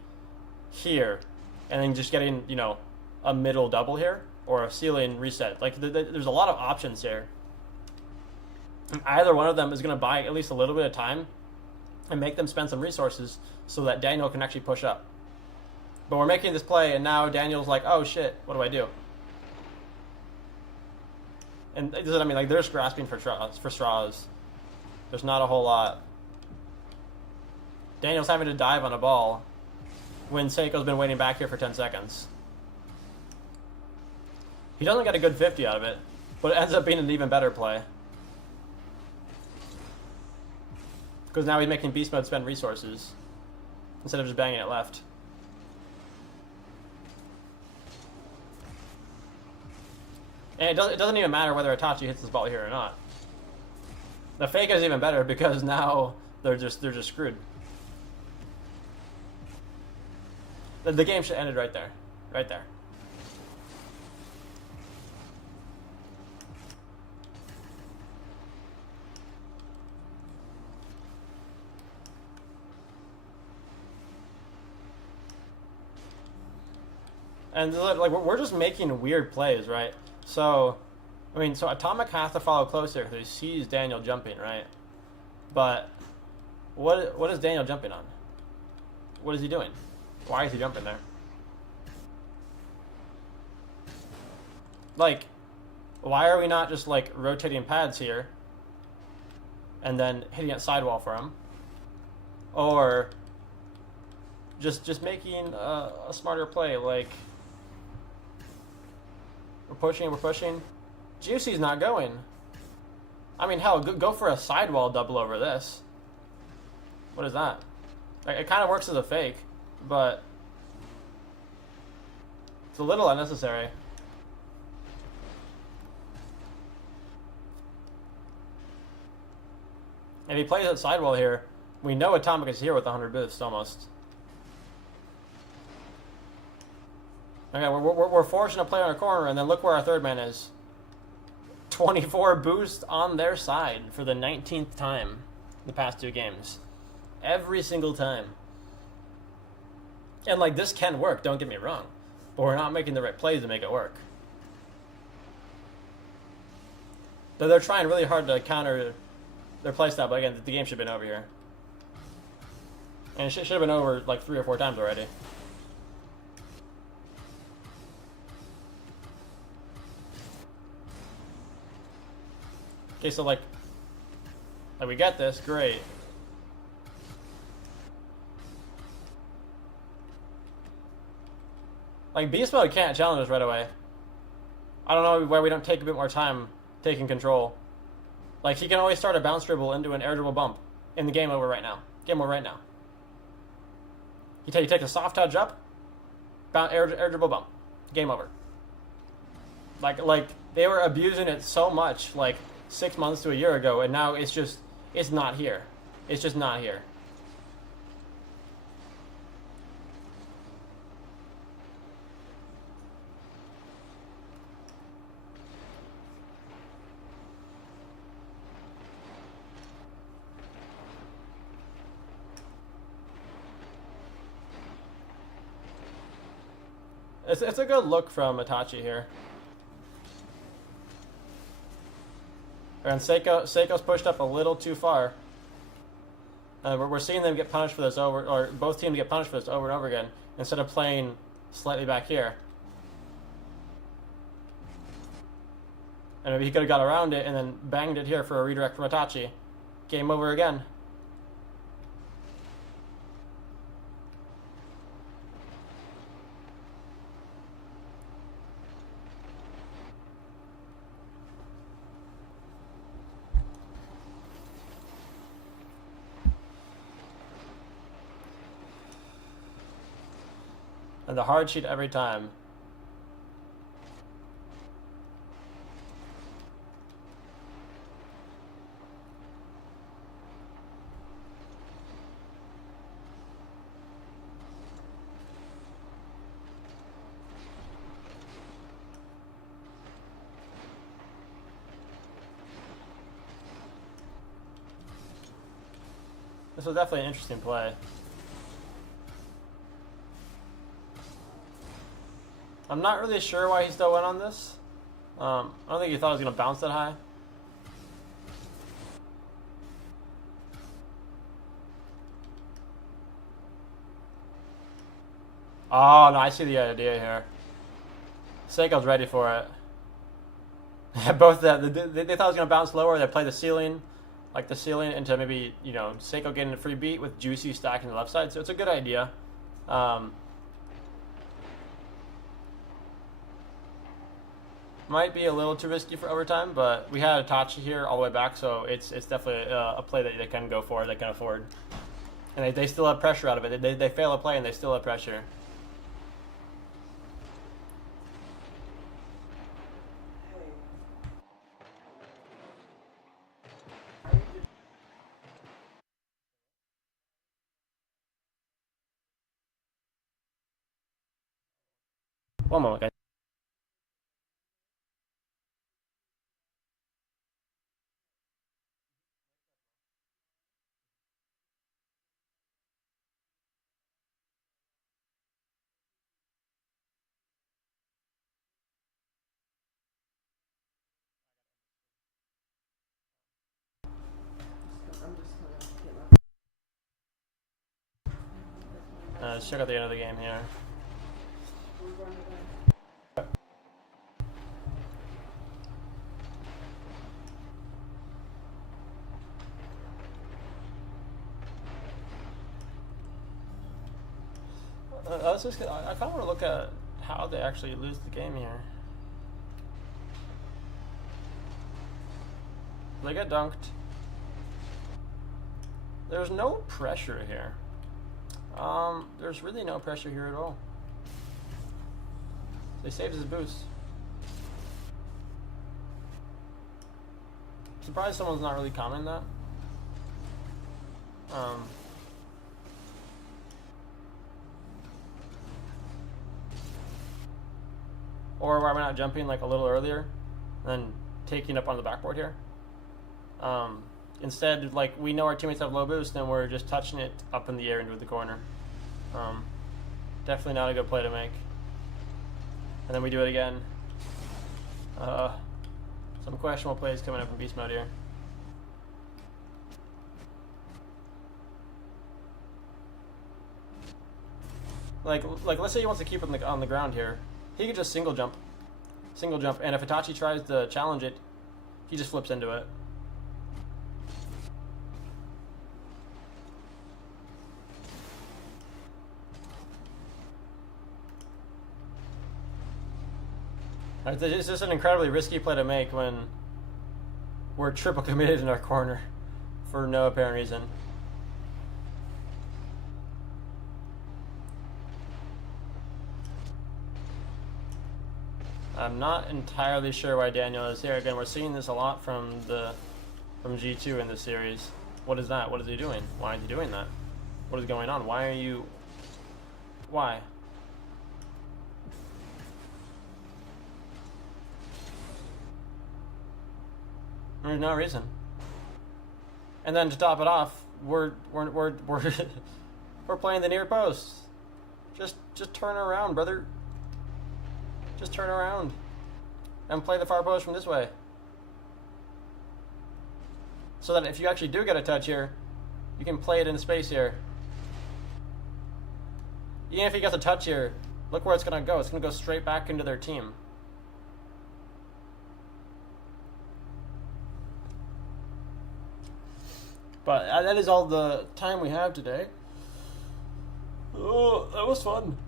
here, and then just getting, you know, a middle double here or a ceiling reset. Like there's a lot of options here. And either one of them is going to buy at least a little bit of time and make them spend some resources so that Daniel can actually push up. But we're making this play, and now Daniel's like, oh shit, what do I do? And this is what I mean, like they're just grasping for straws. There's not a whole lot. Daniel's having to dive on a ball when Seiko's been waiting back here for 10 seconds. He doesn't get a good 50 out of it, but it ends up being an even better play. Because now he's making Beast Mode spend resources instead of just banging it left. And it doesn't even matter whether Itachi hits this ball here or not. The fake is even better because now they're just screwed. The game should have ended right there. Right there. And like we're just making weird plays, right? So, I mean, so Atomic has to follow closer because he sees Daniel jumping, right? But what is Daniel jumping on? What is he doing? Why is he jumping there? Like, why are we not just like rotating pads here and then hitting a sidewall for him, or just making a smarter play? Like, we're pushing. Juicy's not going. I mean, hell, go for a sidewall double over this. What is that? Like, it kind of works as a fake, but it's a little unnecessary. If he plays that sidewall here, we know Atomic is here with 100 boosts almost. Okay, we're forcing a play on a corner, and then look where our third man is. 24 boost on their side for the 19th time the past two games. Every single time. And like, this can work, don't get me wrong, but we're not making the right plays to make it work. Though they're trying really hard to counter their playstyle, but again, the game should have been over here. And it should have been over like 3 or 4 times already. Okay, so like we get this, great. Like, Beast Mode can't challenge us right away. I don't know why we don't take a bit more time taking control. Like, he can always start a bounce dribble into an air dribble bump in the game over right now. Game over right now. He takes a soft touch up, air dribble bump. Game over. Like they were abusing it so much, like 6 months to a year ago, and now it's not here. It's just not here. It's a good look from Itachi here. And Seiko's pushed up a little too far. We're seeing them get punished for this or both teams get punished for this over and over again, instead of playing slightly back here. And maybe he could have got around it and then banged it here for a redirect from Itachi. Game over again. And the hard sheet every time. This was definitely an interesting play. I'm not really sure why he still went on this. I don't think he thought it was going to bounce that high. Oh, no, I see the idea here. Seiko's ready for it. Both they thought it was going to bounce lower. They play the ceiling, like the ceiling, into maybe, you know, Seiko getting a free beat with Juicy stacking the left side. So it's a good idea. Might be a little too risky for overtime, but we had Itachi here all the way back, so it's definitely a play that they can go for, they can afford. And they still have pressure out of it. They fail a play and they still have pressure. One moment, guys. Let's check out the end of the game here. I kind of want to look at how they actually lose the game here. They get dunked. There's no pressure here. There's really no pressure here at all. They saved his boost. Surprised someone's not really commenting that. Or why we're not jumping like a little earlier and then taking up on the backboard here. Instead, like, we know our teammates have low boost and we're just touching it up in the air into the corner. Definitely not a good play to make. And then we do it again. Some questionable plays coming up in beast mode here. Like let's say he wants to keep it on the ground here. He could just single jump, and if Itachi tries to challenge it, he just flips into it. It's just an incredibly risky play to make when we're triple committed in our corner for no apparent reason. I'm not entirely sure why Daniel is here. Again, we're seeing this a lot from G2 in this series. What is that? What is he doing? Why is he doing that? What is going on? Why are you... Why? There's no reason. And then to top it off, we're we're playing the near post. Just turn around, brother. Just turn around and play the far post from this way. So that if you actually do get a touch here, you can play it in space here. Even if he gets a touch here, look where it's going to go. It's going to go straight back into their team. But that is all the time we have today. Oh, that was fun.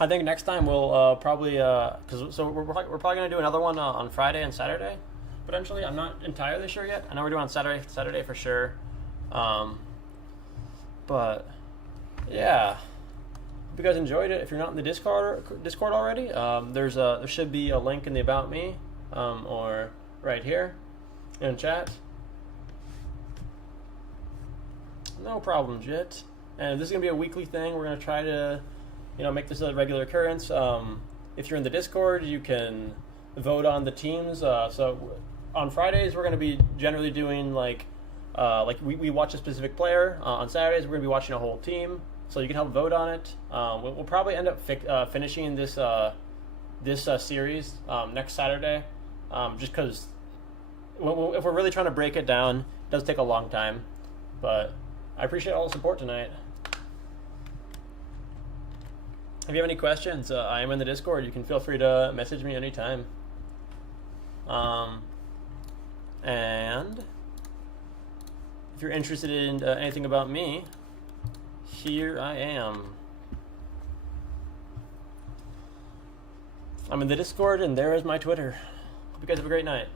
I think next time we'll probably we're probably gonna do another one on Friday and Saturday, potentially. I'm not entirely sure yet. I know we're doing on Saturday for sure. But yeah, hope you guys enjoyed it. If you're not in the Discord already, there should be a link in the About Me, or right here in chat. No problems yet. And this is gonna be a weekly thing. We're gonna try to, make this a regular occurrence. If you're in the Discord, you can vote on the teams. So on Fridays, we're gonna be generally doing like we watch a specific player. On Saturdays, we're gonna be watching a whole team. So you can help vote on it. We'll probably end up finishing this series next Saturday, just because if we're really trying to break it down, it does take a long time. But I appreciate all the support tonight. If you have any questions, I am in the Discord. You can feel free to message me anytime. And if you're interested in anything about me, here I am. I'm in the Discord, and there is my Twitter. Hope you guys have a great night.